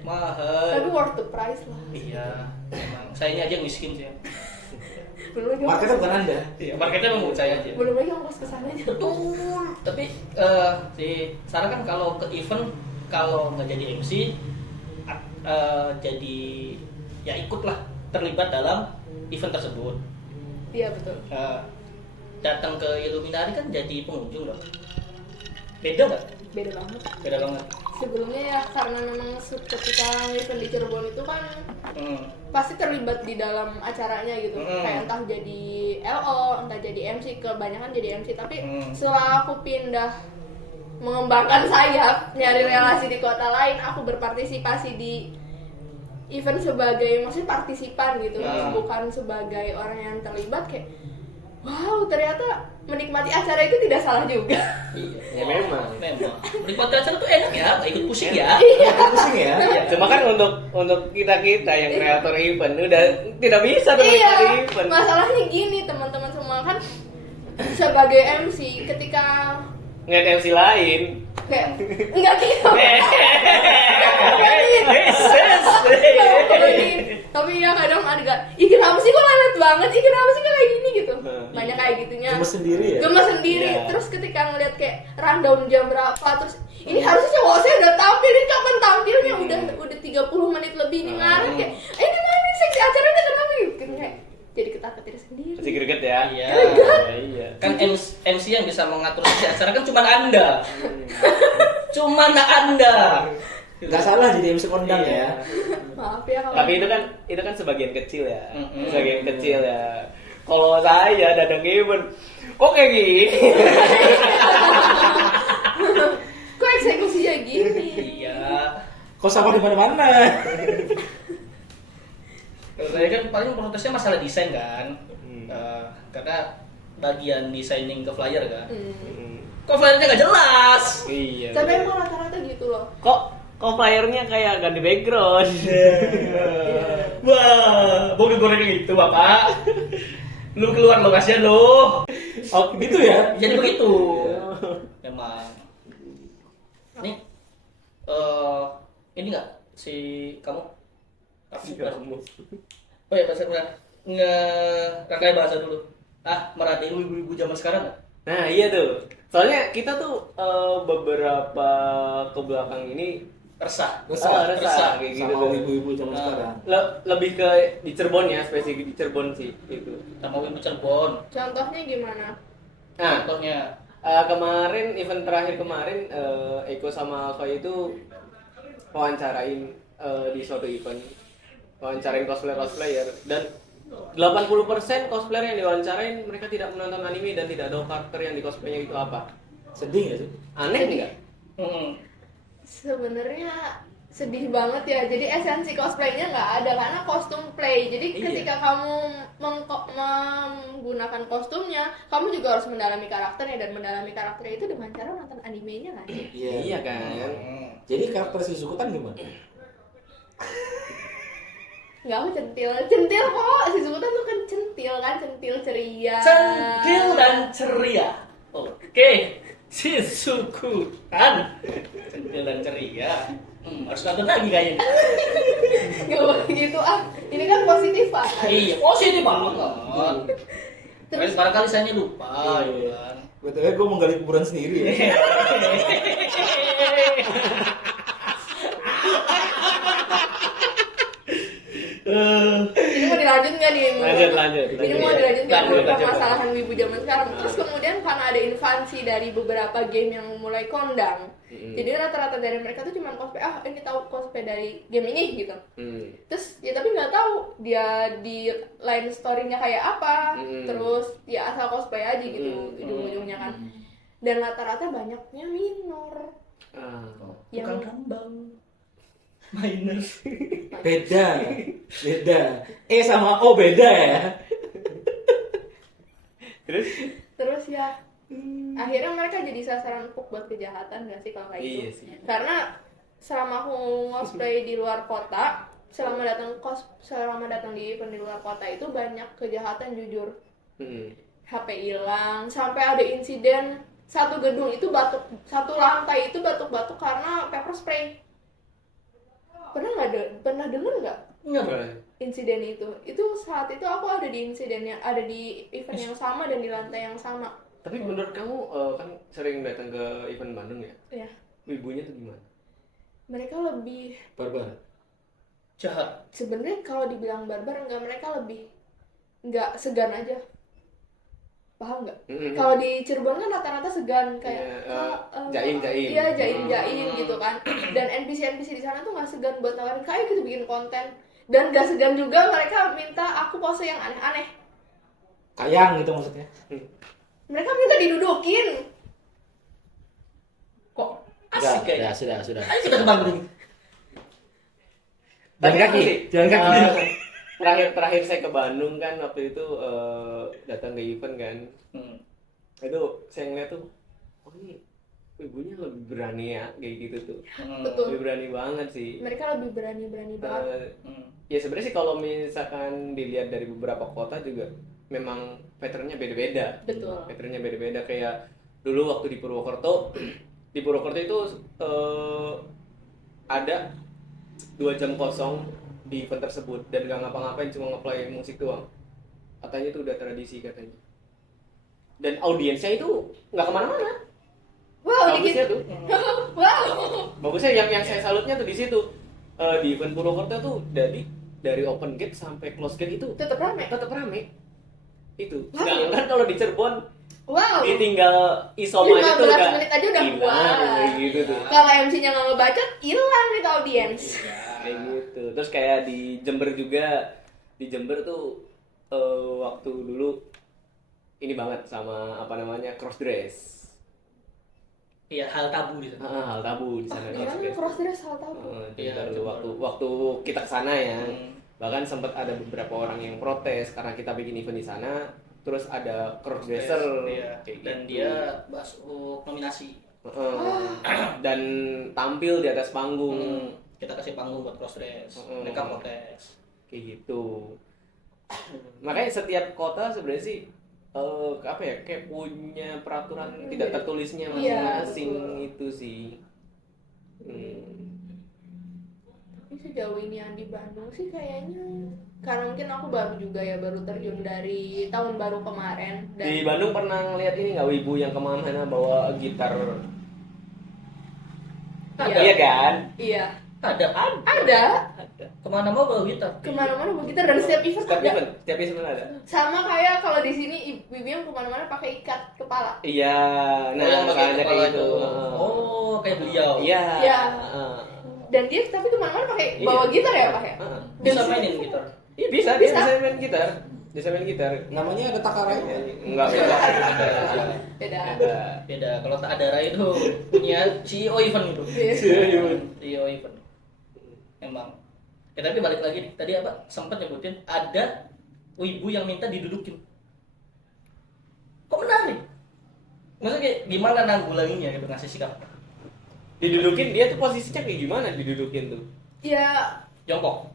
Mahal. Tapi worth the price lah. Iya, emang. Saya ini aja yang miskin sih. Ya. Belum lagi Marketnya bukan Anda. Iya, marketnya memang saya aja. belum lagi ongkos kesananya. Betul. Tapi si Sarah kan kalau ke event kalau nggak jadi MC, jadi ya ikutlah terlibat dalam event tersebut. Iya betul. Datang ke Illuminati kan jadi pengunjung dong. Beda nggak? Beda banget. Beda banget. Sebelumnya ya karena memang ketika event di Cirebon itu kan pasti terlibat di dalam acaranya gitu. Kayak entah jadi LO, entah jadi MC, kebanyakan jadi MC. Tapi setelah aku pindah mengembangkan sayap, nyari relasi di kota lain, aku berpartisipasi di event sebagai maksudnya partisipan gitu, bukan sebagai orang yang terlibat. Kayak wow, ternyata menikmati acara itu tidak salah juga. Iya. Ya memang. Menikmati acara tuh enak ya, nggak ikut pusing ya. Pusing ya. Cuma kan untuk kita yang kreator event udah tidak bisa Iya, menikmati event. masalahnya gini teman-teman semua kan sebagai MC ketika Ngeliat MC lain. kayak enggak gitu. Tapi ya kadang ada ih kenapa sih kok lelet banget, ih kenapa sih kok kayak gini gitu. Banyak kayak gitunya. Gemes sendiri ya? Gemes sendiri. Iya. Terus ketika ngeliat kayak rundown jam berapa, terus ini harusnya cowok saya udah tampil, ini kapan tampilnya? Udah 30 menit lebih nih ngaret kayak ini mana nih seksi acaranya kenapa gitu kayak jadi ketakutin sendiri. Masih greget ya? Iya. Iya. Kan MC yang bisa mengatur si acara kan cuma Anda. Cuma Anda. Nggak salah jadi MC kondang Iya. ya. Maaf ya kalau Tapi itu kan sebagian kecil ya. Mm-mm. Sebagian kecil ya. Kalau saya dadang event kok kayak gini? kok eksekusinya gini. Iya. Kok sama di mana-mana? Kalau saya kan paling protesnya masalah desain kan. Karena bagian designing ke flyer kan. Kok flyernya nggak jelas? Iya. Tapi emang rata-rata gitu loh. Kok flyernya kayak ganti background? Wah, mau digoreng gitu bapak. Lu keluar lo kasihan lo. Oh gitu ya? Jadi begitu. Memang. Nih, ini nggak si kamu? Oh ya bahasa benar. Kakak bahasa dulu. Merhatiin ibu-ibu zaman sekarang nggak? Nah iya tuh. Soalnya kita tuh beberapa ke belakang ini resah. resah kayak gitu sama tuh. ibu-ibu zaman Nah. sekarang. Lebih ke di Cirebon ya, spesifik di Cirebon sih itu. Sama Wibu Cirebon. Contohnya gimana? Nah, Contohnya kemarin event terakhir kemarin Eko sama Alfa itu wawancarain di suatu event, wawancarain cosplayer dan 80% cosplayer yang diwawancarain mereka tidak menonton anime dan tidak tahu karakter yang di cosplaynya itu apa. Sedih nggak sih? Aneh nggak? Sebenarnya sedih banget ya. Jadi esensi cosplaynya nggak ada karena kostum play. Jadi Iya. ketika kamu menggunakan kostumnya, kamu juga harus mendalami karakternya dan mendalami karakternya itu dengan cara nonton animenya kan. Iya kan? Jadi karakter Shizukutan gimana? Nggak, aku centil kok. Si Zubutan tuh kan centil ceria. centil dan ceria. Oke, Shizukutan centil dan ceria. Harus nonton lagi kayaknya. Nggak boleh gitu ah. Ini kan positif pak. Iya, positif banget. Terus Barangkali saya lupa, gitu kan. Betulnya gue menggali kuburan sendiri ya. ini mau dilanjut nggak nih? Lanjut. Ini mau dilanjut nggak Lanjut. permasalahan wibu zaman sekarang? Terus kemudian karena ada invasi dari beberapa game yang mulai kondang, jadi rata-rata dari mereka tuh cuma cosplay. Ah, ini tahu cosplay dari game ini gitu. Terus ya tapi nggak tahu dia di line story-nya kayak apa. Terus ya asal cosplay aja gitu ujung-ujungnya kan. Dan rata-rata banyaknya minor. Bukan kambang. Minus. Beda. Sama O beda ya. Terus ya akhirnya mereka jadi sasaran empuk buat kejahatan gak sih kalau kayak Iya gitu? sih. Karena selama aku cosplay di luar kota, selama datang di event di luar kota itu banyak kejahatan jujur. HP hilang, sampai ada insiden satu gedung itu satu lantai itu batuk-batuk karena pepper spray. Pernah dengar nggak Enggak. insiden itu? Itu saat itu aku ada di event yang sama dan di lantai yang sama. Tapi menurut kamu kan sering datang ke event Bandung ya? Ya, Ibunya tuh gimana? mereka lebih Barbar. Jahat. sebenarnya kalau dibilang barbar enggak, mereka lebih nggak segan aja. Paham nggak? Kalau di Cirebon kan rata-rata segan kayak jaim. Iya, jaim gitu kan. Dan NPC di sana tuh nggak segan buat nawarin kayak gitu bikin konten. Dan nggak segan juga mereka minta aku pose yang aneh-aneh. Kayang gitu maksudnya. Mereka minta didudukin. Kok asik kayaknya. Sudah. Ayo kita ke Bandung. Jalan kaki. Terakhir saya ke Bandung kan waktu itu datang ke event kan. Itu saya ngeliat tuh, oh ini ibunya lebih berani ya kayak gitu tuh. Betul. Lebih berani banget sih. Mereka lebih berani banget. Ya sebenarnya sih kalau misalkan dilihat dari beberapa kota juga memang patternnya beda-beda. Betul. Patternnya beda-beda kayak dulu waktu di Purwokerto. Di Purwokerto itu ada 2 jam kosong di event tersebut dan gak ngapa-ngapain, cuma nge-play musik doang. Katanya itu udah tradisi katanya. Dan audiensnya itu nggak kemana-mana. Wow, Bagusnya dikit. tuh. Wow. Bagusnya yang saya salutnya tuh di situ. Di event Purwokerto tuh dari open gate sampai close gate itu Tetap rame. tetap rame. Itu. Wow. Sedangkan kalau di Cirebon Wow. ditinggal isom aja tuh 15 udah menit aja udah hilang, puas. kayak gitu tuh. Kalau MC-nya nggak ngebacot, hilang itu audiens. Kayak gitu. Terus kayak di Jember juga, di Jember tuh waktu dulu ini banget sama apa namanya cross dress. Iya, hal tabu gitu. Hal tabu di sana cross Gimana dress. cross dress hal tahu? Jadi Iya, dulu waktu kita kesana ya, bahkan sempat ada beberapa orang yang protes karena kita bikin event di sana, terus ada cross dresser, Iya. kayak Dan gitu. dia masuk nominasi. Dan tampil di atas panggung. Kita kasih panggung buat cross dress. Mereka protes. Kayak gitu. Makanya setiap kota sebenarnya sih apa ya, kayak punya peraturan tidak tertulisnya masing-masing. Iya, itu sih. Tapi sejauh ini yang di Bandung sih kayaknya karena mungkin aku baru juga ya, baru terjun dari tahun baru kemarin. Dan Di Bandung pernah ngeliat ini nggak, wibu yang kemana-mana bawa gitar Iya kan? Iya. Ada. Ada. Kemana mau bawa gitar? Kemana-mana bawa gitar dan setiap event ada. Setiap event ada. Sama kayak kalau di sini Ibu yang kemana-mana pakai ikat kepala. Iya, nah yang pakai makanya kepala kayak gitu. itu. Oh, kayak beliau. Iya. Iya. Heeh. Dan dia tapi kemana-mana pakai Iya. bawa gitar ya Pak ya. Heeh. Bisa mainin gitar. Iya bisa, dia Bisa. bisa main gitar. Bisa main gitar. Namanya Getak Arai. Enggak beda. Beda. Beda. Kalau tak ada Rai itu punya CEO event itu. Iya. CEO event. Emang. Ya tapi balik lagi nih. Tadi apa? Sempat nyebutin ada ibu yang minta didudukin. Kok menarik? Maksudnya kayak gimana nanggulanginya gitu ngasih sikap? Didudukin dia tuh posisinya kayak gimana didudukin tuh? Ya Jongkok.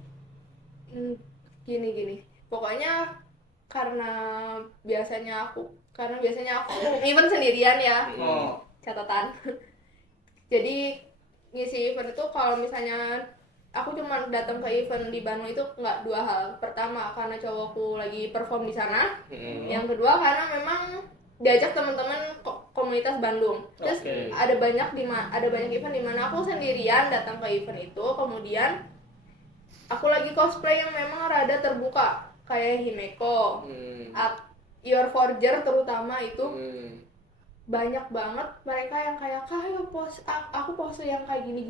gini. Pokoknya karena biasanya aku event sendirian ya. Oh. Catatan. Jadi ngisi event itu kalau misalnya aku cuma datang ke event di Bandung itu nggak dua hal. Pertama karena cowokku lagi perform di sana. Yang kedua karena memang diajak teman-teman komunitas Bandung. Terus Oke. ada banyak event di mana aku sendirian datang ke event itu. Kemudian aku lagi cosplay yang memang rada terbuka kayak Himeko, Your Forger terutama itu. Banyak banget mereka yang kayak aku pose yang kayak gini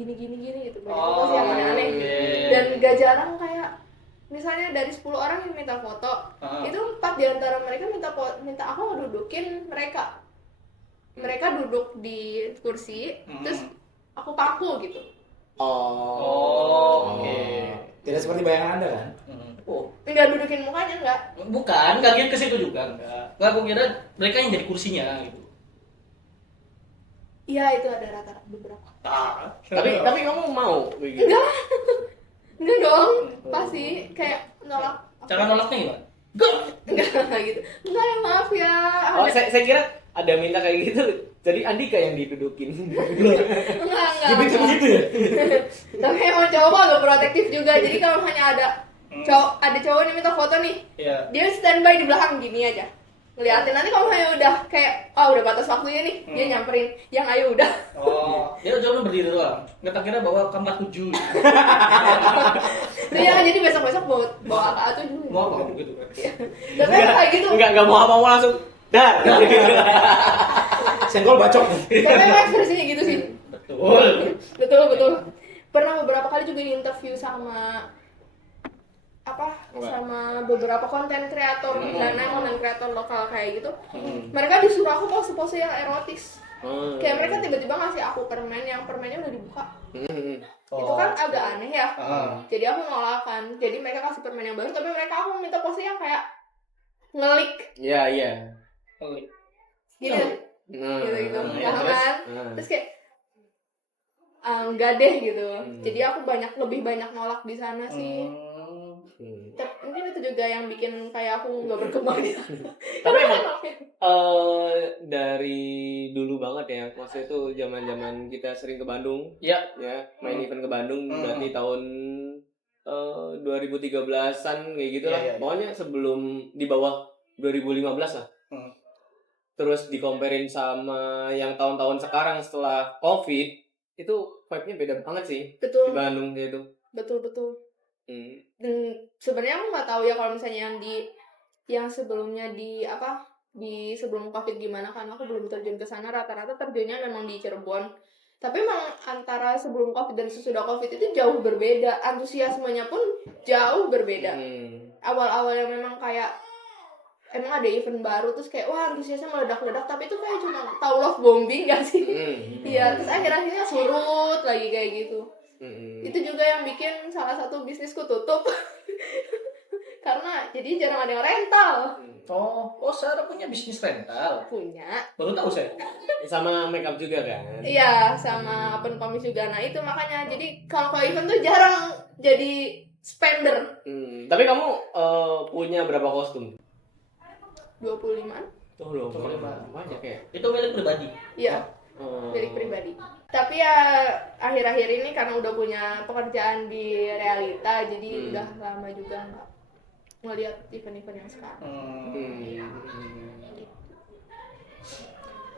gitu, banyak pose yang aneh-aneh. Oke. Dan gak jarang kayak misalnya dari 10 orang yang minta foto, itu 4 diantara mereka minta aku ngedudukin mereka duduk di kursi, terus aku paku gitu. Oh, oke. Tidak seperti bayangan Anda kan? Oh, Enggak dudukin mukanya, enggak. bukan, nggak gitu ke situ juga, enggak. Nggak, aku kira mereka yang jadi kursinya gitu. Iya, itu ada rata-rata beberapa. Tapi kamu mau begitu? Enggak dong, pasti kayak nolak. Cara nolaknya gimana? Enggak gitu. Enggak ya, maaf ya. Oh, saya kira ada minta kayak gitu. Jadi Andika yang didudukin. Enggak. Gitu ya? Tapi emang cowok mah agak protektif juga. Jadi kalau hanya ada cowok yang minta foto nih, Iya. dia standby di belakang gini aja. Ngeliatin, nanti kalau hanya udah kayak udah batas waktunya nih, dia nyamperin, yang ayo udah. Oh, dia cuma berdiri doang. Nggak tak kira bawa kamar 7. Iya, jadi besok-besok bawa AK tuh dulu. Mau apa gitu kan? Tapi kayak gitu. Enggak mau apa-apa langsung. Dah. Senggol bacok. Pokoknya ekspresinya gitu sih. Betul. Betul. Pernah beberapa kali juga di-interview sama sama beberapa konten kreator di sana, konten kreator lokal kayak gitu. Mereka disuruh aku pose-pose yang erotis. Kayak mereka tiba-tiba ngasih aku permen yang permennya udah dibuka. Itu kan agak aneh ya. Jadi aku nolak kan. Jadi mereka kasih permen yang baru, tapi aku minta pose yang kayak ngelik Iya. gitu. Gitu. Kan. Terus kayak enggak deh gitu. Jadi aku lebih banyak nolak di sana sih. Mungkin itu juga yang bikin kayak aku nggak berkembang di sana. Tapi emang dari dulu banget ya, maksudnya itu zaman kita sering ke Bandung. Ya. Main event ke Bandung berarti tahun 2013-an kayak gitu lah. Iya. Pokoknya sebelum di bawah 2015 lah. Terus dikomparin sama yang tahun-tahun sekarang setelah COVID, itu vibe-nya beda banget sih. Betul. Di Bandung gitu. Betul. Dan sebenarnya aku nggak tahu ya kalau misalnya yang sebelumnya di sebelum COVID gimana, kan aku belum terjun ke sana. Rata-rata terjunnya memang di Cirebon. Tapi memang antara sebelum COVID dan sesudah COVID itu jauh berbeda. Antusiasmenya pun jauh berbeda. Awal-awalnya memang kayak emang ada event baru, terus kayak wah antusiasnya meledak-ledak, tapi itu kayak cuma tahu love bombing gak sih? Iya, terus akhir-akhirnya surut lagi kayak gitu. Itu juga yang bikin salah satu bisnisku tutup. Karena jadi jarang ada yang rental. Oh, Sarah punya bisnis rental. Punya. Baru tahu saya. Sama makeup juga kan? Iya, sama open comics juga. Nah itu makanya, jadi kalau ke event tuh jarang jadi spender. Tapi kamu punya berapa kostum? 25-an. Oh loh, banyak ya? Itu milik pribadi. Iya, milik pribadi. Tapi ya akhir-akhir ini karena udah punya pekerjaan di realita, jadi udah lama juga nggak ngeliat event-event yang sekarang.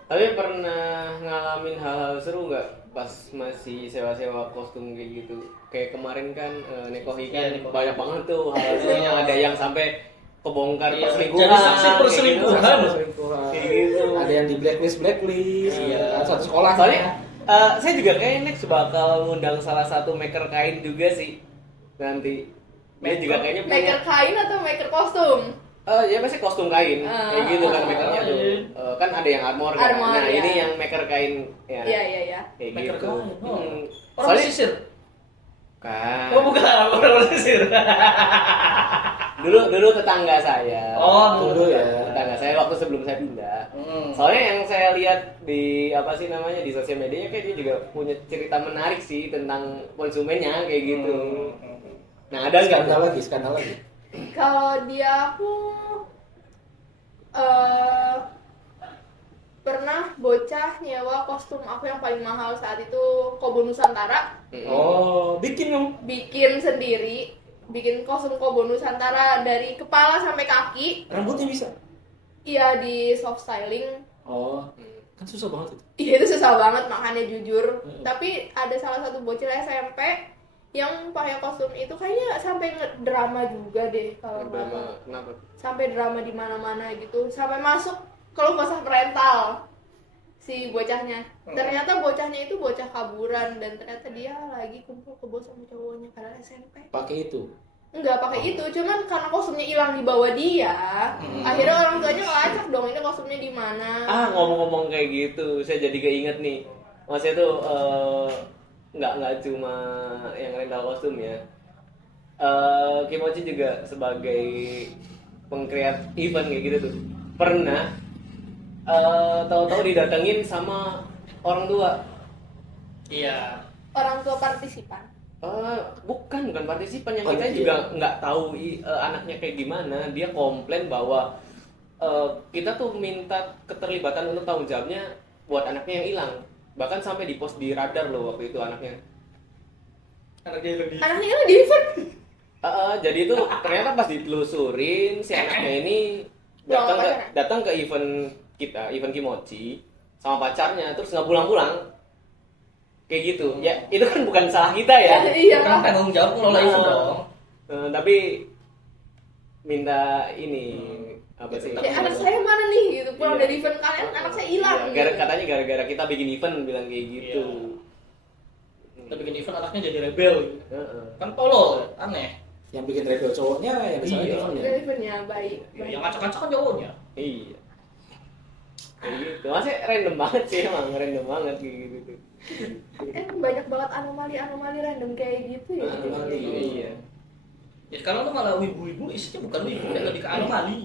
Tapi pernah ngalamin ngalamin hal-hal seru nggak pas masih sewa-sewa kostum kayak gitu? Kayak kemarin kan Nekohi kan Iya, Nekohi. banyak banget tuh hal serunya, ada yang sampai kebongkar Iya, perselingkuhan. jadi saksi kayak perselingkuhan. gitu. Perselingkuhan. Kayak gitu. Ada yang di blacklist. Iya. Satu sekolah. Soalnya saya juga kayaknya next bakal ngundang salah satu maker kain juga sih nanti. Dia juga kayaknya punya. Maker kain atau maker kostum? Ya pasti kostum kain kayak gitu kan makernya tuh. Kan ada yang armor kan. Armor, Nah, ya. ini yang maker kain ya. Iya. Kayak Maker gitu. kain. Oh. Orang Soalnya pesisir. kan. Oh bukan orang pesisir. Dulu tetangga saya. Oh, dulu ya. Tetangga saya waktu sebelum saya pindah. Hmm. Soalnya yang saya lihat di apa sih namanya di sosial medianya kayak dia juga punya cerita menarik sih tentang konsumennya kayak gitu. Nah, ada nggak? Skandal lagi. Kalau dia aku pernah bocah nyewa kostum aku yang paling mahal saat itu Kobo Nusantara, Oh, bikin dong. bikin sendiri, bikin kostum Kobo Nusantara dari kepala sampai kaki. Rambutnya bisa. Iya, di soft styling. Oh, kan susah banget itu. Iya, itu susah banget makanya jujur. Tapi ada salah satu bocil SMP yang pakai kostum itu kayaknya sampai drama juga deh kalau nggak salah. Kenapa? Sampai drama di mana-mana gitu, sampai masuk kalau nggak salah rental si bocahnya. Ternyata bocahnya itu bocah kaburan dan ternyata dia lagi kumpul kebo sama cowoknya karena SMP. Pakai itu. Enggak pakai itu, cuman karena kostumnya hilang di bawah dia, akhirnya orang tuanya ngelacak dong ini kostumnya di mana. Ngomong-ngomong kayak gitu, saya jadi keinget nih. Maksudnya tuh nggak cuma yang rental kostum ya. Kimochi juga sebagai pengkreat event kayak gitu tuh pernah tahu-tahu didatengin sama orang tua. Iya. Orang tua partisipan. Bukan partisipan, yang kita Panitia. juga nggak tahu anaknya kayak gimana. Dia komplain bahwa kita tuh minta keterlibatan untuk tanggung jawabnya buat anaknya yang hilang. Bahkan sampai di post di radar loh waktu itu anaknya. Anaknya hilang di event. Jadi itu ternyata pas ditelusurin si anaknya ini datang ke event kita, event Kimochi sama pacarnya, terus nggak pulang-pulang. Kayak gitu. Ya, itu kan bukan salah kita ya. Iya. Kan tanggung jawab ngelola event dong. Tapi minta ini apa sih? Anak saya mana nih gitu, pulang Iya. dari event kalian anak saya hilang. Iya, Gitu. katanya gara-gara kita bikin event bilang kayak gitu. Kita bikin event anaknya jadi rebel. Heeh. Kan tolol, aneh. Yang bikin rebel cowoknya, yang Iya. misalnya Dari eventnya baik. Yang ngacak-ngacak kan cowoknya. Iya. Kayak gitu. Masih random banget sih emang, random banget kayak gitu tuh. Banyak banget anomali random kayak gitu ya. Anomali. Iya. Ya sekarang tuh malah wibu-wibu isinya bukan wibu, mereka lebih ke anomali.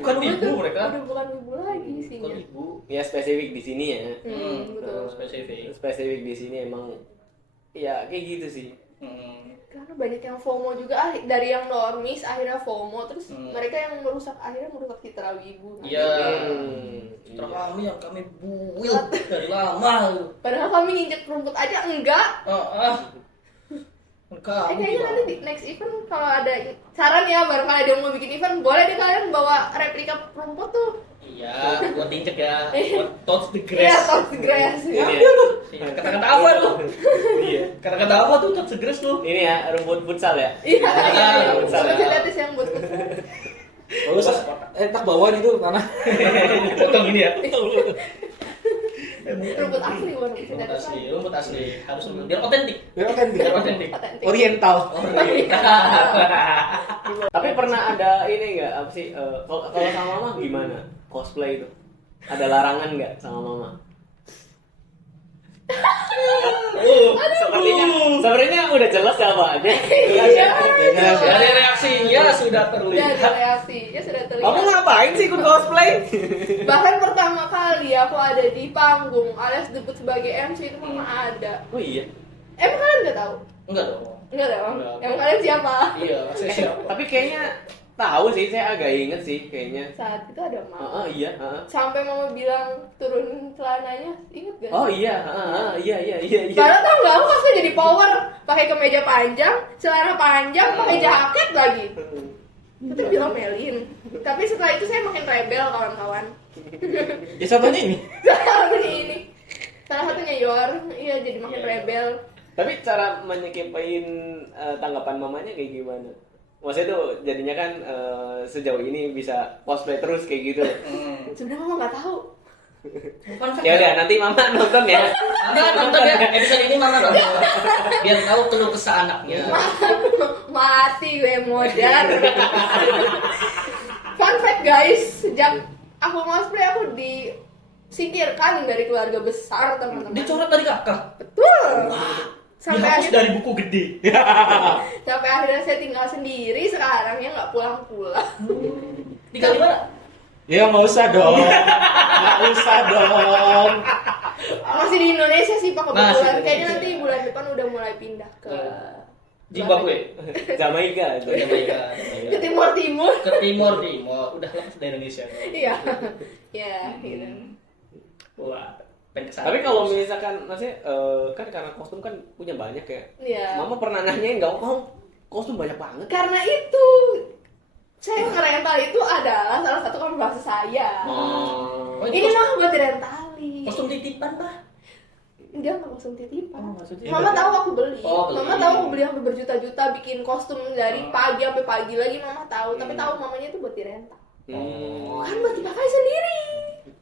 Bukan wibu mereka. Udah bukan wibu lagi Bukan isinya. wibu. Ya spesifik di sini ya. Betul. Spesifik. Spesifik di sini emang ya kayak gitu sih. Karena banyak yang FOMO juga, dari yang normis akhirnya FOMO, terus mereka yang akhirnya merusak citra wibu. Iya. Iya. Citra kami yang kami build dari lama. Padahal kami nginjek rumput aja enggak. Kayaknya nanti di next event kalau ada saran ya, baru kalau ada yang mau bikin event boleh deh kalian bawa replika rumput tuh. Iya, buat diinjek ya. Buat touch the Iya, grass. touch the grass. Iya. Kata-kata apa tuh? Iya. Kata-kata apa tuh touch the grass tuh? Ini ya rumput futsal ya. Iya, futsal ya. fasilitas yang buat futsal. Bagus, tak bawaan itu tanah. Potong gini ya. Rumput asli bukan Rumput asli, rumput asli. Harus biar otentik. Ya kan Biar otentik. Otentik. Oriental. Iya. Tapi pernah ada ini nggak apa sih? Kalau sama mama gimana? Cosplay itu ada larangan nggak sama mama? Sepertinya udah jelas jawabannya. Dari reaksinya sudah Udah terlihat. ada reaksinya sudah terlihat. Kamu ngapain sih ikut cosplay? Bahkan pertama kali aku ada di panggung alias debut sebagai MC itu mama ada. Oh iya. Emang kalian nggak tahu? Enggak dong. Enggak dong. Enggak. Emang kalian siapa? Iya, saya siapa? Tapi kayaknya tahu sih, saya agak inget sih kayaknya. Saat itu ada mama. Iya. Sampai mama bilang turun celananya, inget gak? Oh iya. Iya. Karena tau nggak, aku pasti jadi power, pakai kemeja panjang, celana panjang, pakai jaket lagi. Itu diomelin. Tapi setelah itu saya makin rebel kawan-kawan. Ya contohnya ini. Salah ini. Salah senior, iya jadi makin rebel. Tapi cara menyikapain tanggapan mamanya kayak gimana? Maksudnya tuh jadinya kan sejauh ini bisa cosplay terus kayak gitu. Sebenarnya mama nggak tahu. Ya udah nanti mama nonton ya. Enggak nonton ya episode ini mana nonton. Biar tahu keluh kesah anaknya. Mati gue modar. Fun fact guys, sejak aku cosplay aku disingkirkan dari keluarga besar teman-teman. Dicoret dari kakak. Betul. Sampai Dihapus akhir, dari buku gede. sampai akhirnya saya tinggal sendiri sekarang ya nggak pulang-pulang. Tinggal di mana? Ya nggak usah dong. Nggak usah dong. Masih di Indonesia sih pak Masih kebetulan. di Kayaknya Indonesia. nanti bulan depan udah mulai pindah ke Zimbabwe. Jamaika. ke timur. Ke timur. Udah lepas dari Indonesia. Iya. Ya, gitu. Wah, pengen kesana. Tapi kalau misalkan maksudnya kan karena kostum kan punya banyak ya. Iya. Mama pernah nanyain nggak, oh kostum banyak banget. Karena itu saya ngerental itu adalah salah satu konversi saya. Oh, Ini mah buat direntalin. kostum titipan, Bah. Enggak kostum titipan. Oh, maksudnya. Mama tahu aku beli. Oh, beli. Mama tahu aku beli sampai berjuta-juta bikin kostum dari pagi sampai pagi lagi mama tahu. Tapi tahu mamanya itu buat dirental. Kan buat dipakai sendiri.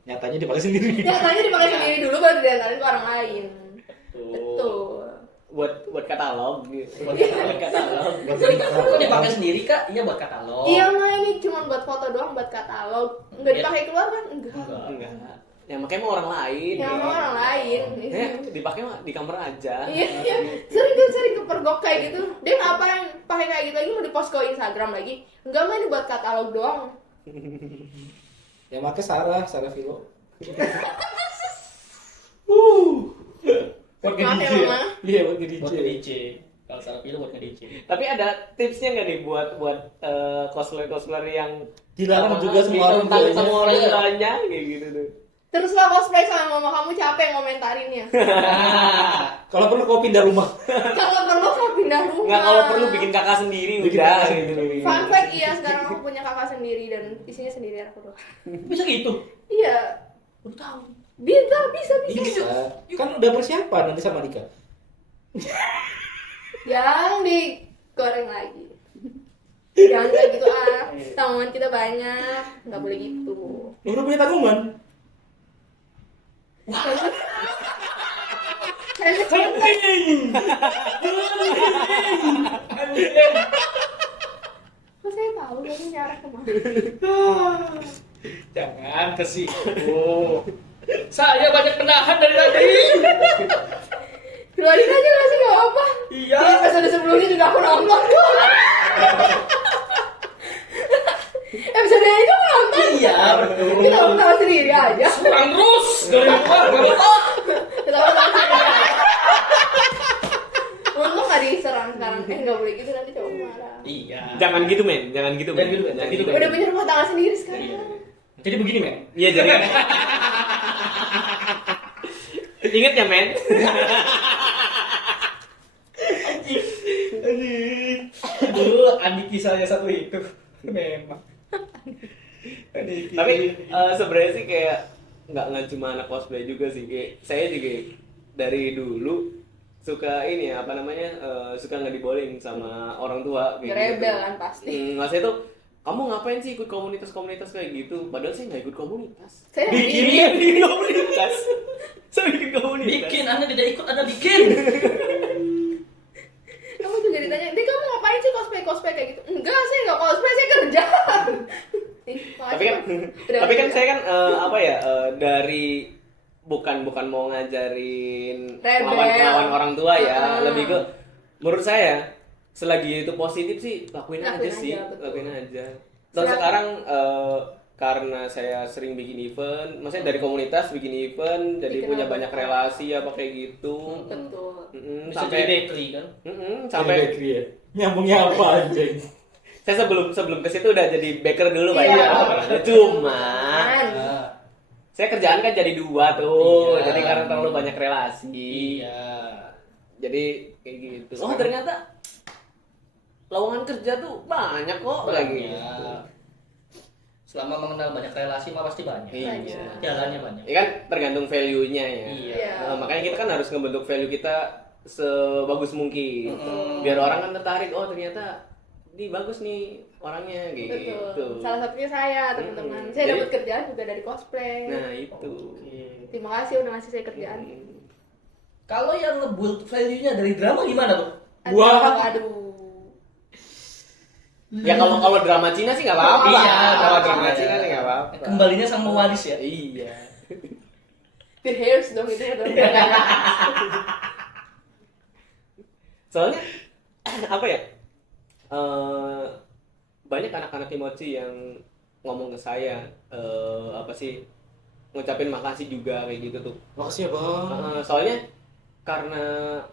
Nyatanya dipakai sendiri. Nyatanya dipakai sendiri dulu baru direntalin ke orang lain. Betul. Buat katalog gitu. Iya. Buat katalog. Kok dipakai sendiri, Kak? Iya buat katalog. Iya mah ini cuma buat foto doang, buat katalog. Enggak dipakai keluar kan? Enggak. Enggak. Yang makanya mau orang lain. Yang mau orang lain. Dipakai mah di kamar aja. Iya, iya. Sering kepergok kayak gitu. Dia ngapain pakai kayak gitu lagi mau di-post ke Instagram lagi? Enggak mah ini buat katalog doang. Yang pakai Sarah Vilo. Maaf ya mama. Iya, buat Buat DJ. nge-DJ. Kalau salah pilih buat nge-DJ. Tapi ada tipsnya nggak nih buat cosplayer yang Dilarang juga semua orang tentang tuanya. semua orang tuanya kayak gitu tuh. Teruslah cosplay sama mama kamu capek ngomentarinnya. Kalau perlu kau pindah rumah. Kalau perlu kau pindah rumah. Nggak, kalau perlu bikin kakak sendiri Bikin udah kakak gitu. Fun fact iya sekarang aku punya kakak sendiri dan isinya sendiri aku doang. Bisa gitu. Iya. Udah tahu. Bisa. Bisa. Kan udah persiapan nanti sama Dika. Jangan digoreng lagi. Jangan kayak gitu tanggungan kita banyak, nggak boleh gitu. Lu udah punya tanggungan. Saya kecil. Kok saya tahu dari arah kemana? Jangan ke situ. Saya banyak penahan dari tadi. Keluarin aja nggak sih nggak apa? Iya. Di episode sebelumnya juga aku nonton kok. Episode ini kamu nonton? Iya, betul. Kita ketawa sendiri aja. Serang terus dari luar. Gak apa-apa. Ketawa sendiri. Untung nggak diserang sekarang. Nggak boleh gitu nanti cowok marah. Iya. Jangan gitu men, jangan gitu men. Jangan gitu, Men. Jangan gitu, Men. Udah punya rumah tangga sendiri Iya. sekarang. Jadi begini, men. Iya jadi. Ingat ya men. Dulu adik saya satu itu. Memang. Tapi sebenarnya sih kayak nggak cuma anak cosplay juga sih, kayak saya juga dari dulu suka ini ya apa namanya suka nggak dibolehin sama orang tua kayak Rebel gitu. kan pasti. Maksudnya tuh kamu ngapain sih ikut komunitas-komunitas kayak gitu? Padahal saya nggak ikut komunitas. Saya bikin komunitas. Saya bikin komunitas. Bikin, Anda tidak ikut, Anda bikin. Kamu juga ditanya, "Dek, kamu ngapain sih cosplay kayak gitu?" Enggak, saya nggak cosplay, saya kerja. Tapi kan saya kan apa ya dari bukan mau ngajarin Rebel. lawan orang tua ya, Ah. lebih ke menurut saya selagi itu positif sih lakuin aja Lakuin sih, aja, betul. lakuin aja. Dan sekarang karena saya sering bikin event, maksudnya dari komunitas bikin event, jadi Bikin punya apa? banyak relasi apa kayak gitu. Betul. Bisa Sampai jadi bakery kan? sampai ya. Nyambungnya apa anjing? saya sebelum ke situ udah jadi baker dulu Pak. Iya. Ya. Cuma Nah, saya kerjaan kan jadi 2 tuh, Iya. jadi karena terlalu banyak relasi. iya. Jadi kayak gitu. Oh ternyata lowongan kerja tuh banyak kok kayak gitu. Banyak. selama mengenal banyak relasi mah pasti banyak. Iya. Jalannya banyak. Ya kan tergantung value-nya ya. Iya. Makanya kita kan harus ngebentuk value kita sebagus mungkin. Biar orang kan tertarik, oh ternyata ini bagus nih orangnya gitu. Betul. Salah satunya saya, teman-teman. Saya Jadi- dapat kerjaan juga dari cosplay. Nah, itu. Terima kasih udah ngasih saya kerjaan. Kalau yang nge-build value-nya dari drama gimana tuh? Aduh. Ya kalau drama Cina sih nggak apa-apa. Iya, Kalau drama drama Cina. Cina sih nggak apa-apa. Kembalinya sama waris ya. Iya. The hairs dong itu benar. Soalnya apa ya? Banyak anak-anak emoji yang ngomong ke saya apa sih ngucapin makasih juga kayak gitu tuh. Makasih ya bang. Soalnya karena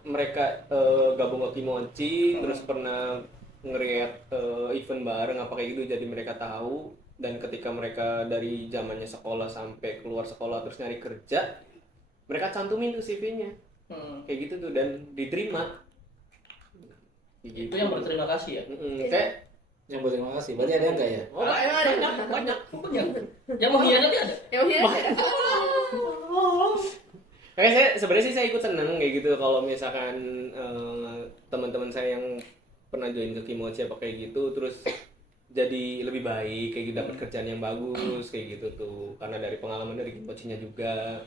mereka gabung ke Kimochi terus pernah nge-react event bareng apa kayak gitu, jadi mereka tahu. Dan ketika mereka dari zamannya sekolah sampai keluar sekolah terus nyari kerja, mereka cantumin tuh CV-nya kayak gitu tuh dan diterima. Kayak Itu yang berterima kasih ya. Kayak Yang berterima kasih. Berarti ada enggak ya? oh, Emang ada? Banyak. Yang mengkhianati ada. Ya udah. Kayak saya sebenarnya sih saya ikut seneng kayak gitu kalau misalkan teman-teman saya yang pernah join ke Kimochi apa kayak gitu terus jadi lebih baik kayak gitu, dapat kerjaan yang bagus kayak gitu tuh karena dari pengalaman dari Kimochi-nya juga.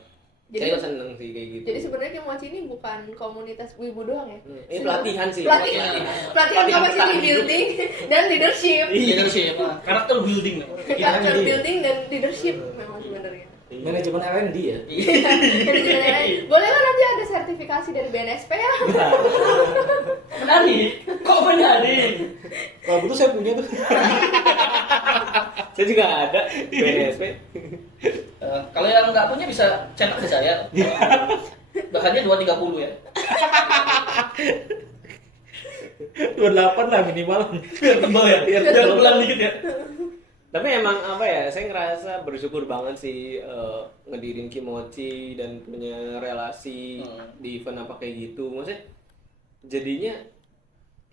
Jadi- Saya seneng sih kayak gitu. Jadi sebenarnya Kimochi ini bukan komunitas wibu doang ya. Ini pelatihan sih. Pelatihan capacity bertahan hidup. building dan leadership. Leadership, karakter building. Character building dan leadership memang sebenarnya. Manajemen R&D ya. Jadi sebenarnya boleh lah nanti ada sertifikasi dari BNSP ya. Menarik. Kok menarik? Kalau butuh saya punya tuh. Saya juga ada BNSP. Kalau yang nggak punya bisa chat ke saya. Bahannya 230 ya. 28 lah minimal. Biar tebal ya. Biar bulan dikit ya. Tapi emang apa ya, saya ngerasa bersyukur banget sih ngedirin Kimochi dan punya relasi di event apa kayak gitu. Maksudnya jadinya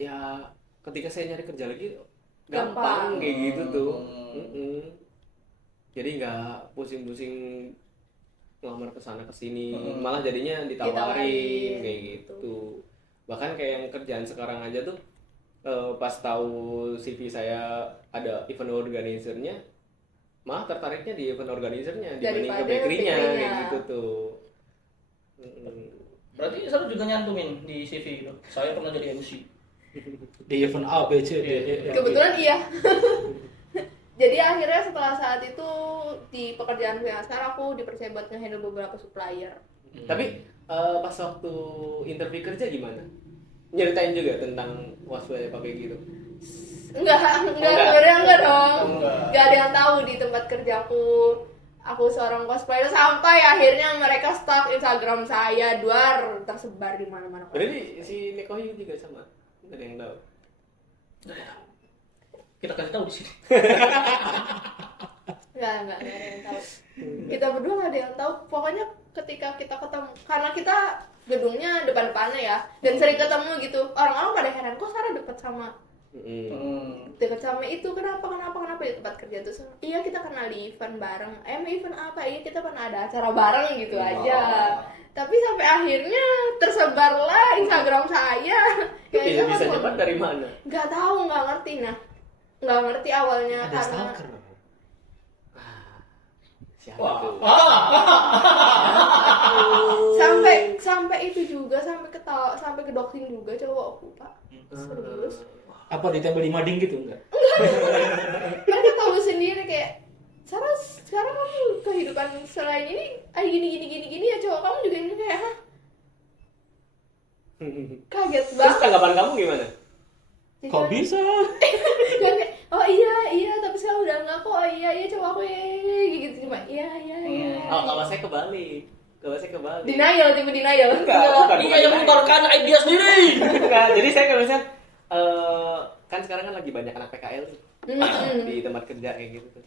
ya ketika saya nyari kerja lagi gampang kayak gitu tuh. Jadi nggak pusing-pusing ngelamar ke sana ke sini, malah jadinya ditawarin kayak gitu. Bahkan kayak yang kerjaan sekarang aja tuh pas tahu CV saya ada event organizer-nya, malah tertariknya di event organizer-nya dibanding ke bakery-nya kayak gitu tuh. Berarti Saru juga nyantumin di CV gitu. Saya pernah jadi MC. Di event A, B, C, D, E, F, G. Kebetulan iya. Jadi akhirnya setelah saat itu di pekerjaan yang sekarang aku dipercaya buat nge-handle beberapa supplier. Tapi pas waktu interview kerja gimana? Nyeritain juga tentang cosplay apa kayak gitu? Enggak, sebenarnya enggak dong. Enggak ada yang tahu di tempat kerjaku. Aku seorang cosplayer sampai akhirnya mereka stalk Instagram saya, tersebar di mana-mana. Berarti si Nekohi juga sama? Nggak ada yang tahu? Kita kasih tahu di sini. Enggak ada yang tahu. Kita berdua nggak ada yang tahu. Pokoknya ketika kita ketemu, karena kita gedungnya depan-depannya ya, dan sering ketemu gitu, orang-orang pada heran kok Sarah dekat sama itu, kenapa di tempat kerja tuh. Iya kita kenal di event bareng. Event apa? Iya kita pernah ada acara bareng gitu aja. Tapi sampai akhirnya tersebarlah Instagram saya. Itu bisa dapat dari mana? Nggak tahu, nggak ngerti nggak ngerti awalnya Ada karena stalker. Siapa tuh? sampai itu juga sampai ke doxing juga cowokku Pak. Serius. Apa ditempel di mading gitu enggak? Mereka tahu sendiri kayak Sarah sekarang kamu kehidupan selain ini gini ya, cowok kamu juga ini kayak hah? Kaget Terus banget. tanggapan kamu gimana? Kok bisa? Kayak, oh iya tapi sekarang udah enggak kok. Oh iya cowok aku ya gitu cuma iya. Oh, kalau saya kebalik. Denial. Bukan. Iya yang mengeluarkan idea sendiri. Enggak, jadi saya kalau misalnya kan sekarang kan lagi banyak anak PKL nih, di tempat kerja kayak gitu tuh.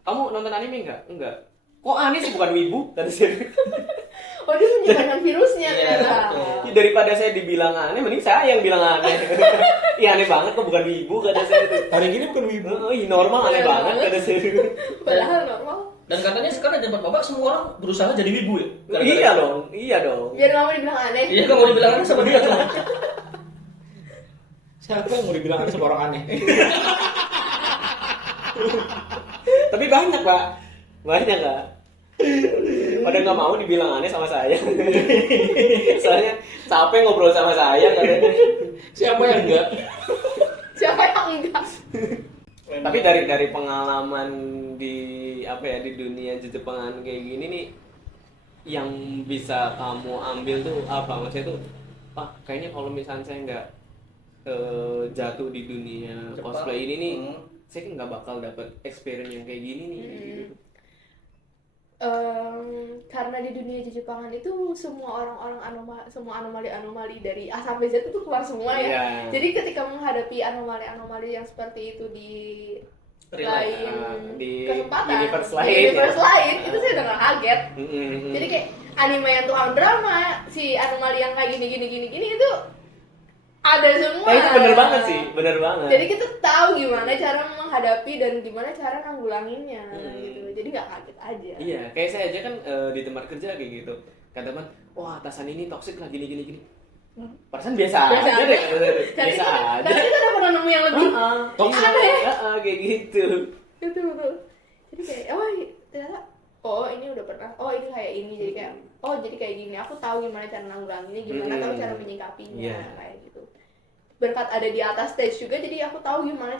Kamu nonton anime enggak? Enggak. Kok aneh sih bukan wibu? Tadi saya. Oh dia Terus kebanyakan virusnya Iya, ternyata. betul. Ya, daripada saya dibilang aneh, mending saya yang bilang aneh. Iya aneh banget kok bukan wibu kata saya itu. Hari gini bukan wibu. Normal aneh banget kata saya. Padahal normal. Dan katanya sekarang di tempat bapak semua orang berusaha jadi wibu ya. Iya dong. Biar nggak mau dibilang aneh. Iya kan mau dibilang aneh sama dia tuh. Siapa yang mau dibilang aneh sama orang aneh? Tapi banyak pak, banyak nggak? Pada nggak mau dibilang aneh sama saya. Soalnya capek ngobrol sama saya katanya. Siapa yang enggak? Siapa yang enggak? Tapi dari pengalaman di apa ya di dunia Jepangan kayak gini nih, yang bisa kamu ambil tuh apa? Maksudnya tuh, Pak, kayaknya kalau misalnya saya nggak jatuh di dunia Jepang. cosplay ini nih, saya kan nggak bakal dapet experience yang kayak gini nih. Gitu. Karena di dunia Jepangan itu semua orang-orang semua anomali dari A sampai Z itu keluar semua ya. Iya. Jadi ketika menghadapi anomali-anomali yang seperti itu di Real life, lain di kesempatan universe di lain, universe ya. lain, itu saya udah gak kaget. Mm-mm. Jadi kayak anime yang tukang drama, si anomali yang kayak gini itu ada semua. Nah, itu bener banget sih, bener banget. Jadi kita tahu gimana cara menghadapi dan gimana cara nanggulanginnya gitu. Jadi nggak kaget aja. Iya, kayak saya aja kan di tempat kerja kayak gitu. Kata teman, wah atasan ini toksik lah gini. Perasaan biasa aja deh. Jadi Biasa aja. tapi kita udah pernah nemu yang lebih Toksik. aneh. Kayak gitu. Itu betul. Jadi kayak ternyata ini udah pernah. Ini kayak ini jadi kayak jadi kayak gini. Aku tahu gimana cara nanggulanginnya, gimana tahu cara menyikapinya kayak gitu. Berkat ada di atas stage juga, jadi aku tahu gimana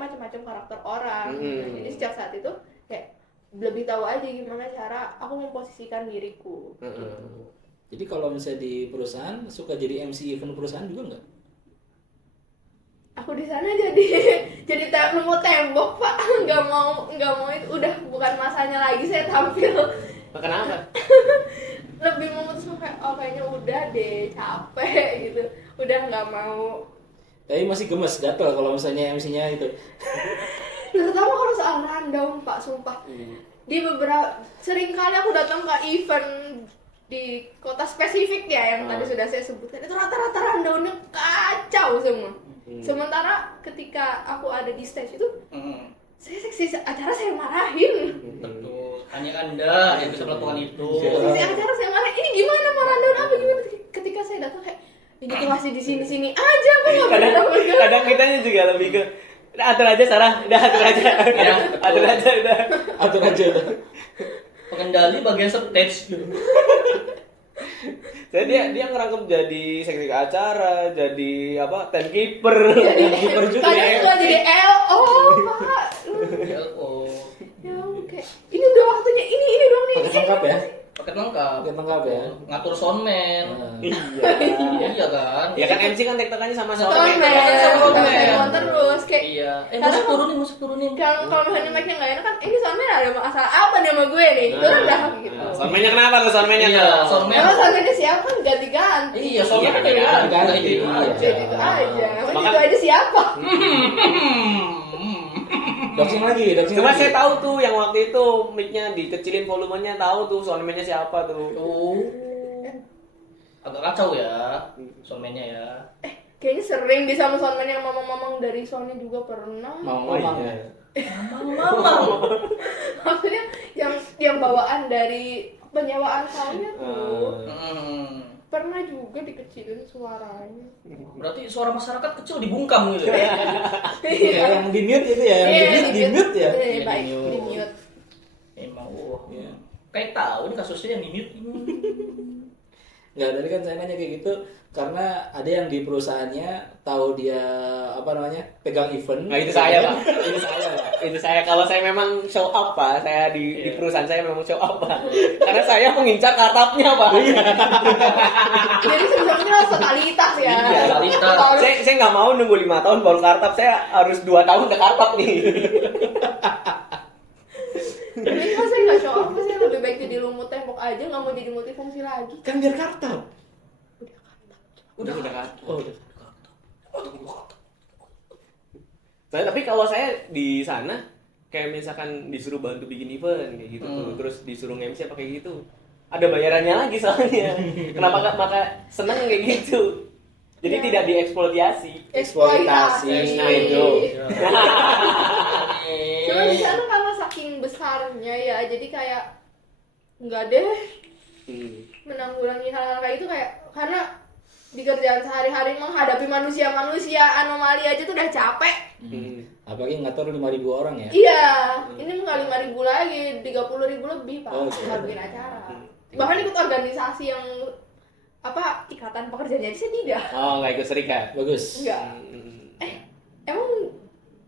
macam-macam karakter orang. Jadi sejak saat itu kayak lebih tahu aja gimana cara aku memposisikan diriku. Jadi kalau misalnya di perusahaan suka jadi MC event perusahaan juga nggak? Aku di sana jadi nemu tembok pak, nggak mau itu udah bukan masanya lagi saya tampil. Kenapa? Lebih memutuskan kayak kayaknya udah deh capek gitu, udah nggak mau. Tapi masih gemes gatel kalau misalnya MC-nya itu. Terutama kalau soal rundown pak, sumpah. Di sering kali aku datang ke event di kota spesifik ya yang tadi sudah saya sebutkan, itu rata-rata rundownnya kacau semua. Sementara ketika aku ada di stage itu, saya seksi acara saya marahin. Betul. Hanya Anda yang bisa melakukan itu. Seksi acara saya marahin. Ini gimana mau rundown apa gimana? Ketika saya datang kayak ini tuh masih di sini aja, aku nggak berani. Kadang kitanya juga lebih ke atur aja Sarah, udah atur aja. Ya, Atur aja udah. Atur aja. Pengendali bagian stage. Jadi dia ngerangkep jadi seksi acara, jadi apa timekeeper. Keeper juga. Kadang suka jadi LO pak. Oh, Ya kayak ini udah waktunya ini doang nih. Paket lengkap ya? paket lengkap. Paket lengkap ya. Ngatur soundman. Iya. Iya kan? Ya kan MC kan tektokannya sama sama. Soundman, terus kayak Iya. Karena Musik turunin. kalau misalnya mic-nya nggak enak kan, ini soundman ada masalah apa nih sama gue nih? Itu udah gitu. Soundman-nya kenapa tuh soundman-nya? Iya, tuh? soundman. Emang soundman-nya siapa kan ganti-ganti. Iya, soundman kan Iya, ganti. ganti. Itu Iya. aja. Jadi itu aja. Emang Makan- itu aja siapa? Doxing lagi. Cuma saya tahu tuh yang waktu itu mic-nya dikecilin volumenya, tahu tuh soundman-nya siapa tuh. Oh. Agak kacau ya soundman-nya ya. Kayaknya sering di sama soundman yang mamang-mamang dari Sony juga pernah. Mau iya. Mamang. Maksudnya yang bawaan dari penyewaan soundnya tuh pernah juga dikecilin suaranya. Berarti suara masyarakat kecil dibungkam gitu ya. Ya, yang di mute itu ya, yang di mute ya. Iya, baik, di mute. Emang wah. Iya. Kayak tahu nih kasusnya yang di mute. Nggak, tadi kan saya nanya kayak gitu karena ada yang di perusahaannya tahu dia pegang event. Nah itu saya pak, itu saya kalau saya memang show up pak, saya di perusahaan saya memang show up pak, karena saya mengincar kartapnya pak. Jadi sebenarnya totalitas ya. Iya, totalitas. Saya nggak mau nunggu 5 tahun baru kartap, saya harus 2 tahun ke kartap nih. Tapi kalau saya nggak show up, saya lebih baik jadi lumut tembok aja, nggak mau jadi multifungsi lagi. Kan biar kartap. Udah kartap. Oh, udah. Tapi kalau saya di sana kayak misalkan disuruh bantu bikin event kayak gitu tuh, terus disuruh MC apa kayak gitu, ada bayarannya lagi soalnya. Kenapa nggak maka seneng kayak gitu? Jadi Ya. tidak dieksploitasi. Eksploitasi. Nah, itu. Cuma di sana karena saking besarnya ya, jadi kayak nggak deh menanggulangi hal-hal kayak itu, kayak karena di kerjaan sehari-hari menghadapi manusia-manusia anomali aja tuh udah capek. Apalagi ngatur 5.000 orang ya. Iya, ini nggak 5.000 lagi, 30.000 lebih pak, Oh, iya. bikin acara. Bahkan ikut organisasi yang apa, ikatan pekerjaan, jadi saya tidak. Oh, nggak ikut serikat. Bagus. Enggak. Hmm.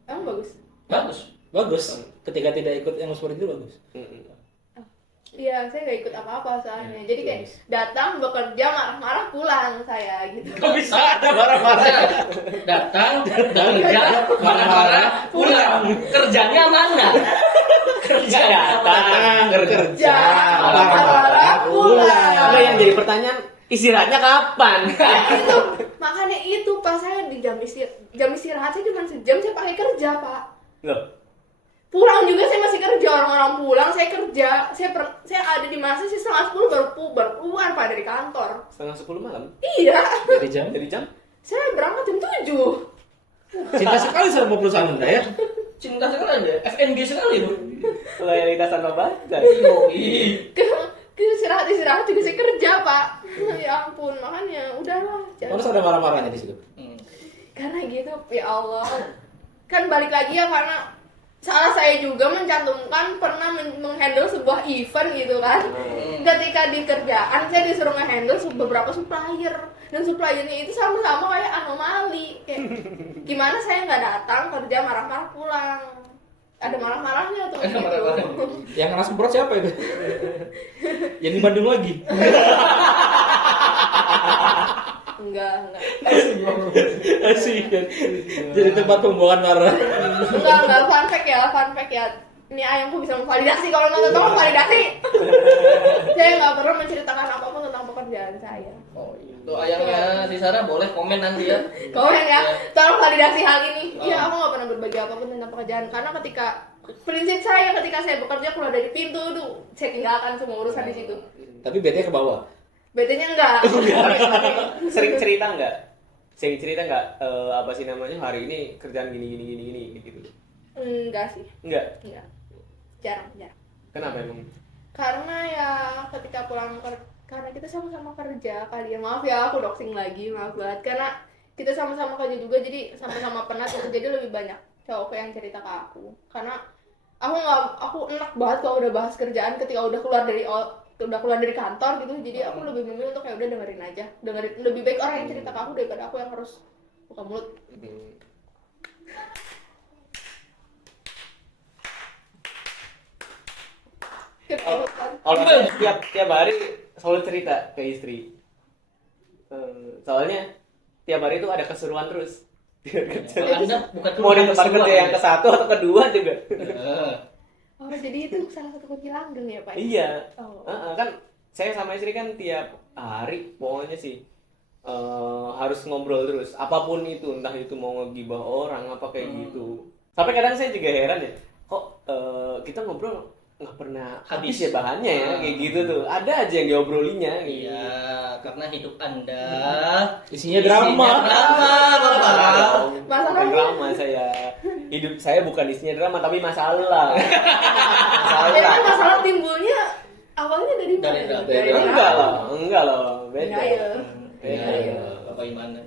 Emang bagus. Bagus. Bagus. Ketika tidak ikut yang seperti itu bagus. Iya, saya nggak ikut apa-apa soalnya. Jadi kayak datang bekerja marah-marah pulang saya gitu. Kok bisa ada marah-marah? Datang, kerja, marah-marah, pulang. Kerjanya mana? Kerja datang, Kerja, marah-marah, pulang. Ada yang jadi pertanyaan, istirahatnya kapan? Itu makanya itu pas saya di jam istirahat saya cuma sejam, saya pakai kerja pak. Loh, Pulang juga saya masih kerja, orang-orang pulang saya kerja. Saya ada di masa sih 9:30 baru keluar pak dari kantor. 9:30 malam. Iya, Dari jam. Jadi jam? saya berangkat jam 7. Cinta sekali sama perusahaan Anda ya. Cinta sekali deh, FNB sekali bu. Loyalitas tanpa batas. Ke istirahat juga saya kerja pak. Ya ampun, makanya udahlah. Harus ada marah-marahnya di situ. Karena gitu, ya Allah. Kan balik lagi ya, karena salah saya juga mencantumkan pernah menghandle sebuah event gitu kan. Ketika di kerjaan saya disuruh ngehandle beberapa supplier, dan suppliernya itu sama-sama kayak anomali. Kayak gimana saya nggak datang kerja marah-marah pulang. Ada marah-marahnya tuh. Ada marah-marahnya. Yang kena semprot siapa itu? Yang di Bandung lagi. Enggak. Asik kan. Jadi tempat pembuangan marah. Enggak, fun fact ya. Ini ayamku bisa memvalidasi, kalau nggak tahu validasi. Saya nggak pernah menceritakan apapun tentang pekerjaan saya. Oh itu ayamnya si Sarah boleh komen nanti ya. Komen ya, tolong validasi hal ini. Iya, aku nggak pernah berbagi apapun tentang pekerjaan, karena prinsip saya ketika saya bekerja keluar dari pintu tuh saya tinggalkan semua urusan di situ. Tapi BT ke bawah. BT-nya enggak. Sering cerita nggak? Apa sih namanya, hari ini kerjaan gini gitu. Enggak sih. Enggak. Jarang. Kenapa emang? Karena ya ketika pulang karena kita sama-sama kerja kali ya. Maaf ya, aku doxing lagi, maaf banget. Karena kita sama-sama kerja juga, jadi sama-sama penat gitu. Jadi lebih banyak cowok yang cerita ke aku. Karena aku enak banget kalau udah bahas kerjaan ketika udah keluar dari kantor gitu. Jadi aku lebih memilih untuk kayak udah dengerin aja. Lebih baik orang yang cerita ke aku daripada aku yang harus buka mulut. Kalau tiap hari selalu cerita ke istri. Soalnya tiap hari itu ada keseruan terus. Anda bukan Mau di tempat kerja yang ke satu atau kedua juga. Oh, jadi itu salah satu kunci langgeng ya, Pak? Iya. Oh. Kan saya sama istri kan tiap hari pokoknya sih harus ngobrol terus. Apapun itu, entah itu mau ngegibah orang apa kayak gitu. Sampai kadang saya juga heran ya, kok kita ngobrol nggak pernah habis ya bahannya ya, kayak gitu tuh. Ada aja yang diobrolinya. Gitu. Iya, karena hidup Anda Isinya drama. Bapak. Bukan drama saya. Hidup saya bukan isinya drama tapi masalah. Jadi masalah timbulnya awalnya dari mana? Dari Enggak loh. Beda. Iya. Bapak gimana?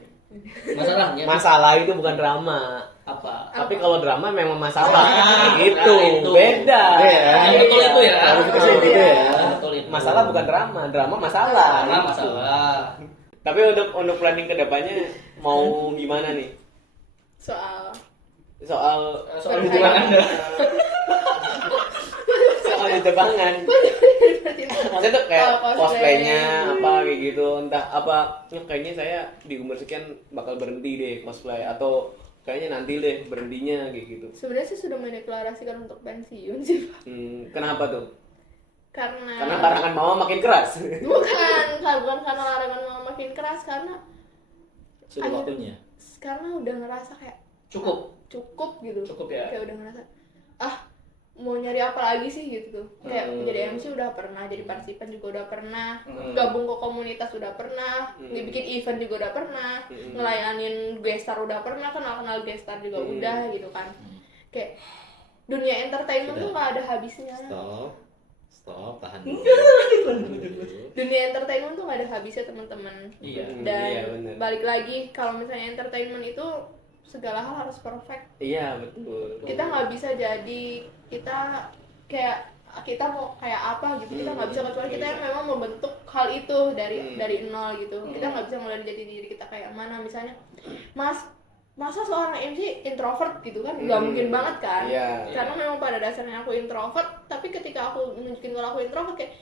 Masalahnya Masalah itu bukan drama. apa? Tapi kalau drama memang masalah. Ah, Gitu. itu. Beda. Yang betul itu ya. Betul itu ya. Betul itu. Masalah bukan drama masalah. Masalah. Tapi untuk planning kedepannya mau gimana nih? Soal Jepangan Anda. Soal Jepangan. Maksudnya tuh kayak cosplaynya apa kayak gitu, entah apa. Kayaknya saya di umur sekian bakal berhenti deh cosplay, atau kayaknya nanti deh berhentinya kayak gitu. sebenarnya sih sudah mendeklarasikan untuk pensiun sih, Pak. Kenapa tuh? Karena Larangan mama makin keras. bukan karena larangan mama makin keras, karena Sudah waktunya. karena udah ngerasa kayak Cukup cukup gitu. ya. Kayak udah ngerasa mau nyari apa lagi sih gitu tuh. Kayak jadi MC udah pernah, jadi partisipan juga udah pernah, gabung ke komunitas udah pernah, dibikin event juga udah pernah, ngelayanin gestar udah pernah, kenal gestar juga udah gitu kan. Kayak dunia entertainment tuh nggak ada habisnya. Stop, tahan dulu. Dunia entertainment tuh nggak ada habisnya teman-teman. Iya. Dan bener. balik lagi kalau misalnya entertainment itu segala hal harus perfect. Iya betul. Kita nggak bisa jadi kita kayak kita mau kayak apa gitu, kita nggak bisa, kecuali kita yang memang membentuk hal itu dari nol gitu. Kita nggak bisa mulai jadi diri kita kayak mana, misalnya masa seorang MC introvert gitu kan, nggak mungkin banget kan. Karena memang pada dasarnya aku introvert, tapi ketika aku nunjukin kalau aku introvert kayak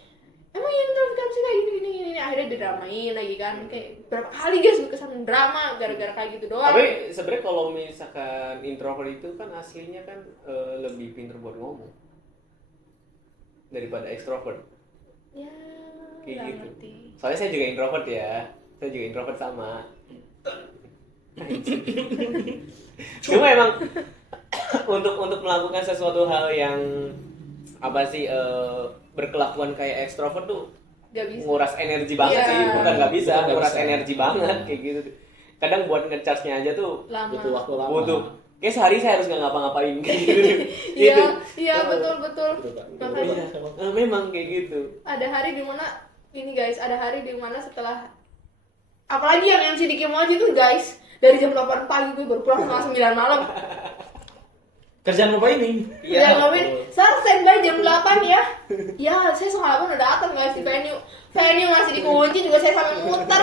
emang yang introvert kan sih kayak gini, akhirnya didramain lagi kan. Kayak berapa kali guys kesan drama gara-gara kayak gitu doang. Tapi sebenarnya kalau misalkan introvert itu kan aslinya kan lebih pintar buat ngomong daripada extrovert. Ya, Kayak nggak gitu. ngerti. Soalnya saya juga introvert ya. Saya juga introvert sama. Cuma emang untuk melakukan sesuatu hal yang apa sih berkelakuan kayak ekstrovert tuh Gak bisa. nguras energi banget Iya. sih, bukan nggak bisa, Bukan nggak nguras bisa. energi banget kayak gitu. Kadang buat ngecharge-nya aja tuh Lama. Butuh waktu lama. butuh. Kayak sehari saya harus nggak ngapa-ngapain kayak gitu. Iya, Gitu. iya betul. Betul, Pak. Makanya Memang kayak gitu. ada hari dimana ini guys, ada hari dimana setelah apalagi yang MC di Kimoji itu guys, dari jam 8 pagi gue baru pulang setengah 9 malam. Kerjaan apa ini? Ya ngapain? Saya standby jam 8 ya. Ya, saya setengah 8 udah datang guys di venue. Venue masih dikunci juga saya sampai muter.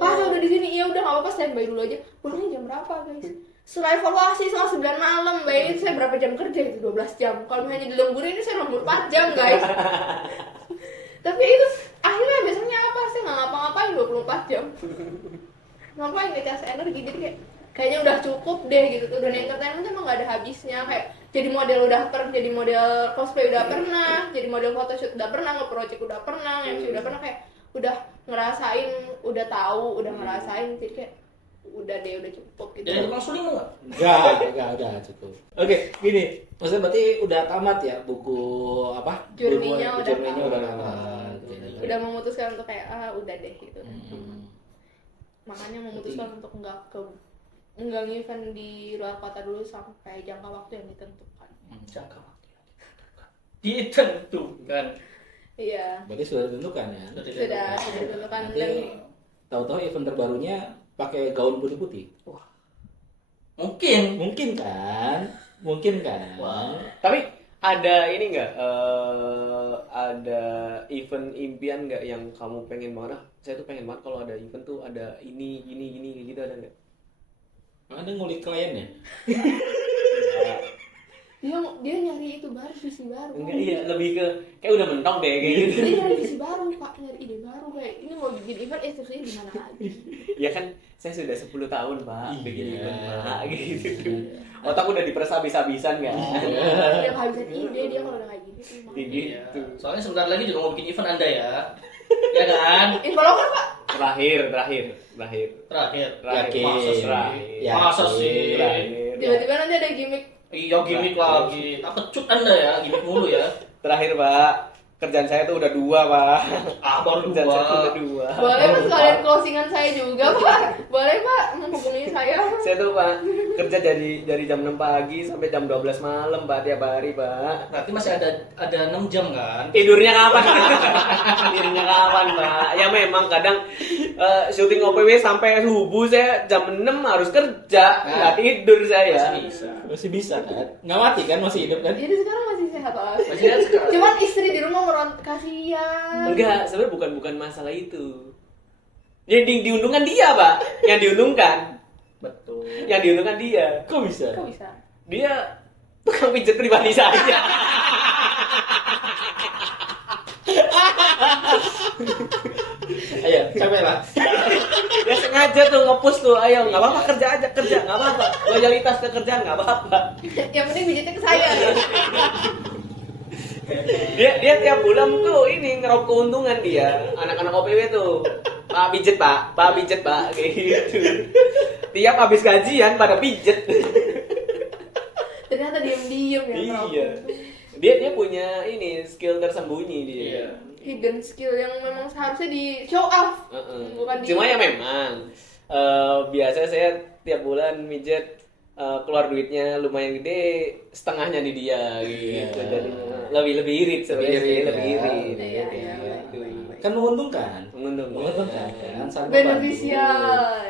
Pas udah di sini, ya udah nggak apa-apa standby dulu aja. Pulangnya jam berapa guys? Setelah evaluasi setengah 9 malam, bayangin saya berapa jam kerja itu 12 jam. Kalau hanya dilembur ini saya lembur 4 jam guys. Tapi itu akhirnya biasanya apa? Saya nggak ngapa-ngapain 24 jam. Ngapain ngecas energi, jadi kayaknya udah cukup deh gitu tuh. Dan entertainment tuh emang gak ada habisnya. Kayak jadi model udah pernah, jadi model cosplay udah pernah, jadi model photoshoot udah pernah, nge-project udah pernah, MC udah pernah, kayak udah ngerasain, udah tahu, udah ngerasain, jadi kayak udah deh, udah cukup gitu. Jadi tukang suling nggak? Enggak, udah cukup. Oke, gini. Maksudnya berarti udah tamat ya buku apa? Journey-nya udah Journey-nya tamat. udah tamat. Udah memutuskan untuk kayak udah deh gitu. Hmm. Makanya memutuskan untuk enggak event di luar kota dulu sampai jangka waktu yang ditentukan. Jangka waktu yang ditentukan. Iya. Berarti sudah ditentukan ya. Sudah ditentukan. Nanti Dan tahu-tahu event terbarunya pakai gaun putih-putih. Mungkin. Mungkin kan. Wah. Tapi ada ini nggak? Ada event impian nggak yang kamu pengen banget? Saya tuh pengen banget kalau ada event tuh ada ini kayak gitu, ada nggak? Ada ngulik kliennya. dia nyari itu baru, visi baru. Enggak, iya, lebih ke kayak udah mentok deh kayak gitu. Dia nyari visi baru, Pak, nyari ide baru, kayak ini mau bikin event, terus ini gimana lagi? Ya kan saya sudah 10 tahun Pak bikin Iya. event Pak gitu. Otak udah diperes habis-habisan kan. Dia kehabisan ide dia kalau udah kayak gini tuh. Kayak Iya. gitu. Soalnya sebentar lagi juga mau bikin event Anda ya. Ya kan? Infollower Pak. Terakhir. Terakhir. Yakin. Masa sih? Yakin. Masa sih? Terakhir. Tiba-tiba nanti ada gimmick. Iya gimmick lagi. Tak pecut Anda ya, gimmick mulu ya. Terakhir Pak. Kerjaan saya tuh udah 2 Pak. Ah, baru Kerjaan saya tuh udah 2. 2. Boleh Pak sekalian closingan saya juga Pak. Boleh Pak menghubungi saya. Saya tuh Pak kerja dari jam 6 pagi sampai jam 12 malam Pak tiap hari Pak. Berarti masih ada 6 jam kan? Tidurnya kapan? Tidurnya kapan Pak? Ya memang kadang syuting OPW sampai subuh saya jam 6 harus kerja, nggak tidur saya. Masih bisa. Masih bisa kan? Nggak mati kan? Masih hidup kan? Jadi sekarang masih sehat Pak. Masih kan sekarang? Cuman istri di rumah meronta, kasihan. Enggak, sebenarnya bukan masalah itu. Yang diuntungkan dia Pak, yang diuntungkan, Betul. yang diuntungkan dia. Kok bisa? Kok bisa? Dia tukang pijet pribadi saja. Ayo, capek lah. Dia sengaja tuh nge-push tuh, ayo nggak apa-apa kerja aja, nggak apa-apa. Loyalitas ke kerjaan nggak apa-apa. Yang penting budgetnya ke saya. Dia tiap bulan tuh ini ngeraup keuntungan dia. Anak-anak OPW tuh. Pak pijet Pak kayak gitu. Tiap habis gajian pada pijet. Ternyata diem diem ya ngerokok. Iya. Dia punya ini skill tersembunyi dia. Iya. Hidden skill yang memang seharusnya di show off. Bukan Cuma ya memang biasanya saya tiap bulan mijet keluar duitnya lumayan gede, setengahnya di dia gitu. Jadinya lebih irit sebenarnya, Lebih irit, lebih ya. irit. Iya, iya, Gitu. Kan menguntungkan. Menguntungkan. Kan saling Beneficial.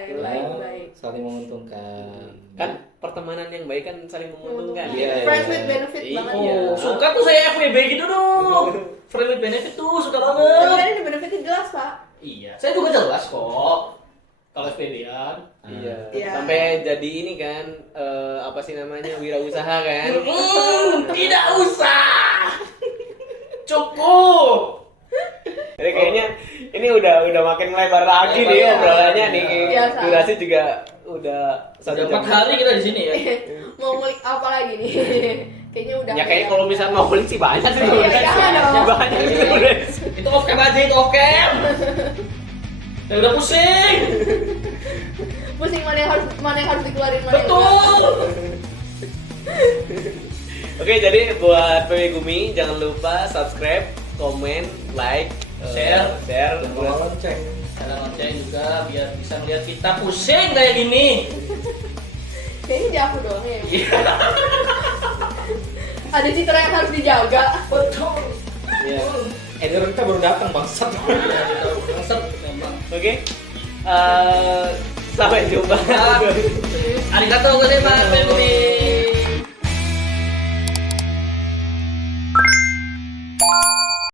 membantu. Baik-baik. Saling menguntungkan. Kan pertemanan yang baik kan saling menguntungkan. Iya, Friends with benefit banget. Iya. Oh, suka tuh saya FWB gitu dong. Friend with benefit tuh suka Tapi banget. kan ini benefitnya jelas, Pak. Iya, saya juga jelas kok. Kalau FWB-an. Iya. Iya. Sampai jadi ini kan apa sih namanya wirausaha kan? Tidak usah. Cukup. Jadi kayaknya ini udah makin melebar lagi nih Iya. obrolannya nih. Biasa. Durasi juga udah Sudah 4 hari kita di sini ya. Mau ngulik apa lagi nih? Kayaknya udah. Ya kayaknya kalau misalnya mau beli sih banyak sih. Iya, jangan dong. Banyak sih. Itu off cam aja, itu off cam. Ya udah pusing. Pusing mana yang harus dikeluarin mana yang Betul. enggak. Oke, jadi buat PW Gumi jangan lupa subscribe, komen, like, Share. share. Dan kalau lonceng. Ada lonceng juga biar bisa melihat kita pusing kayak gini. Kayaknya di aku doang ya. Ada citra yang harus dijaga. Betul. Iya. Editor kita baru datang bangsat. Bangsat memang. Oke. Sampai jumpa. Arigatou gozaimasu.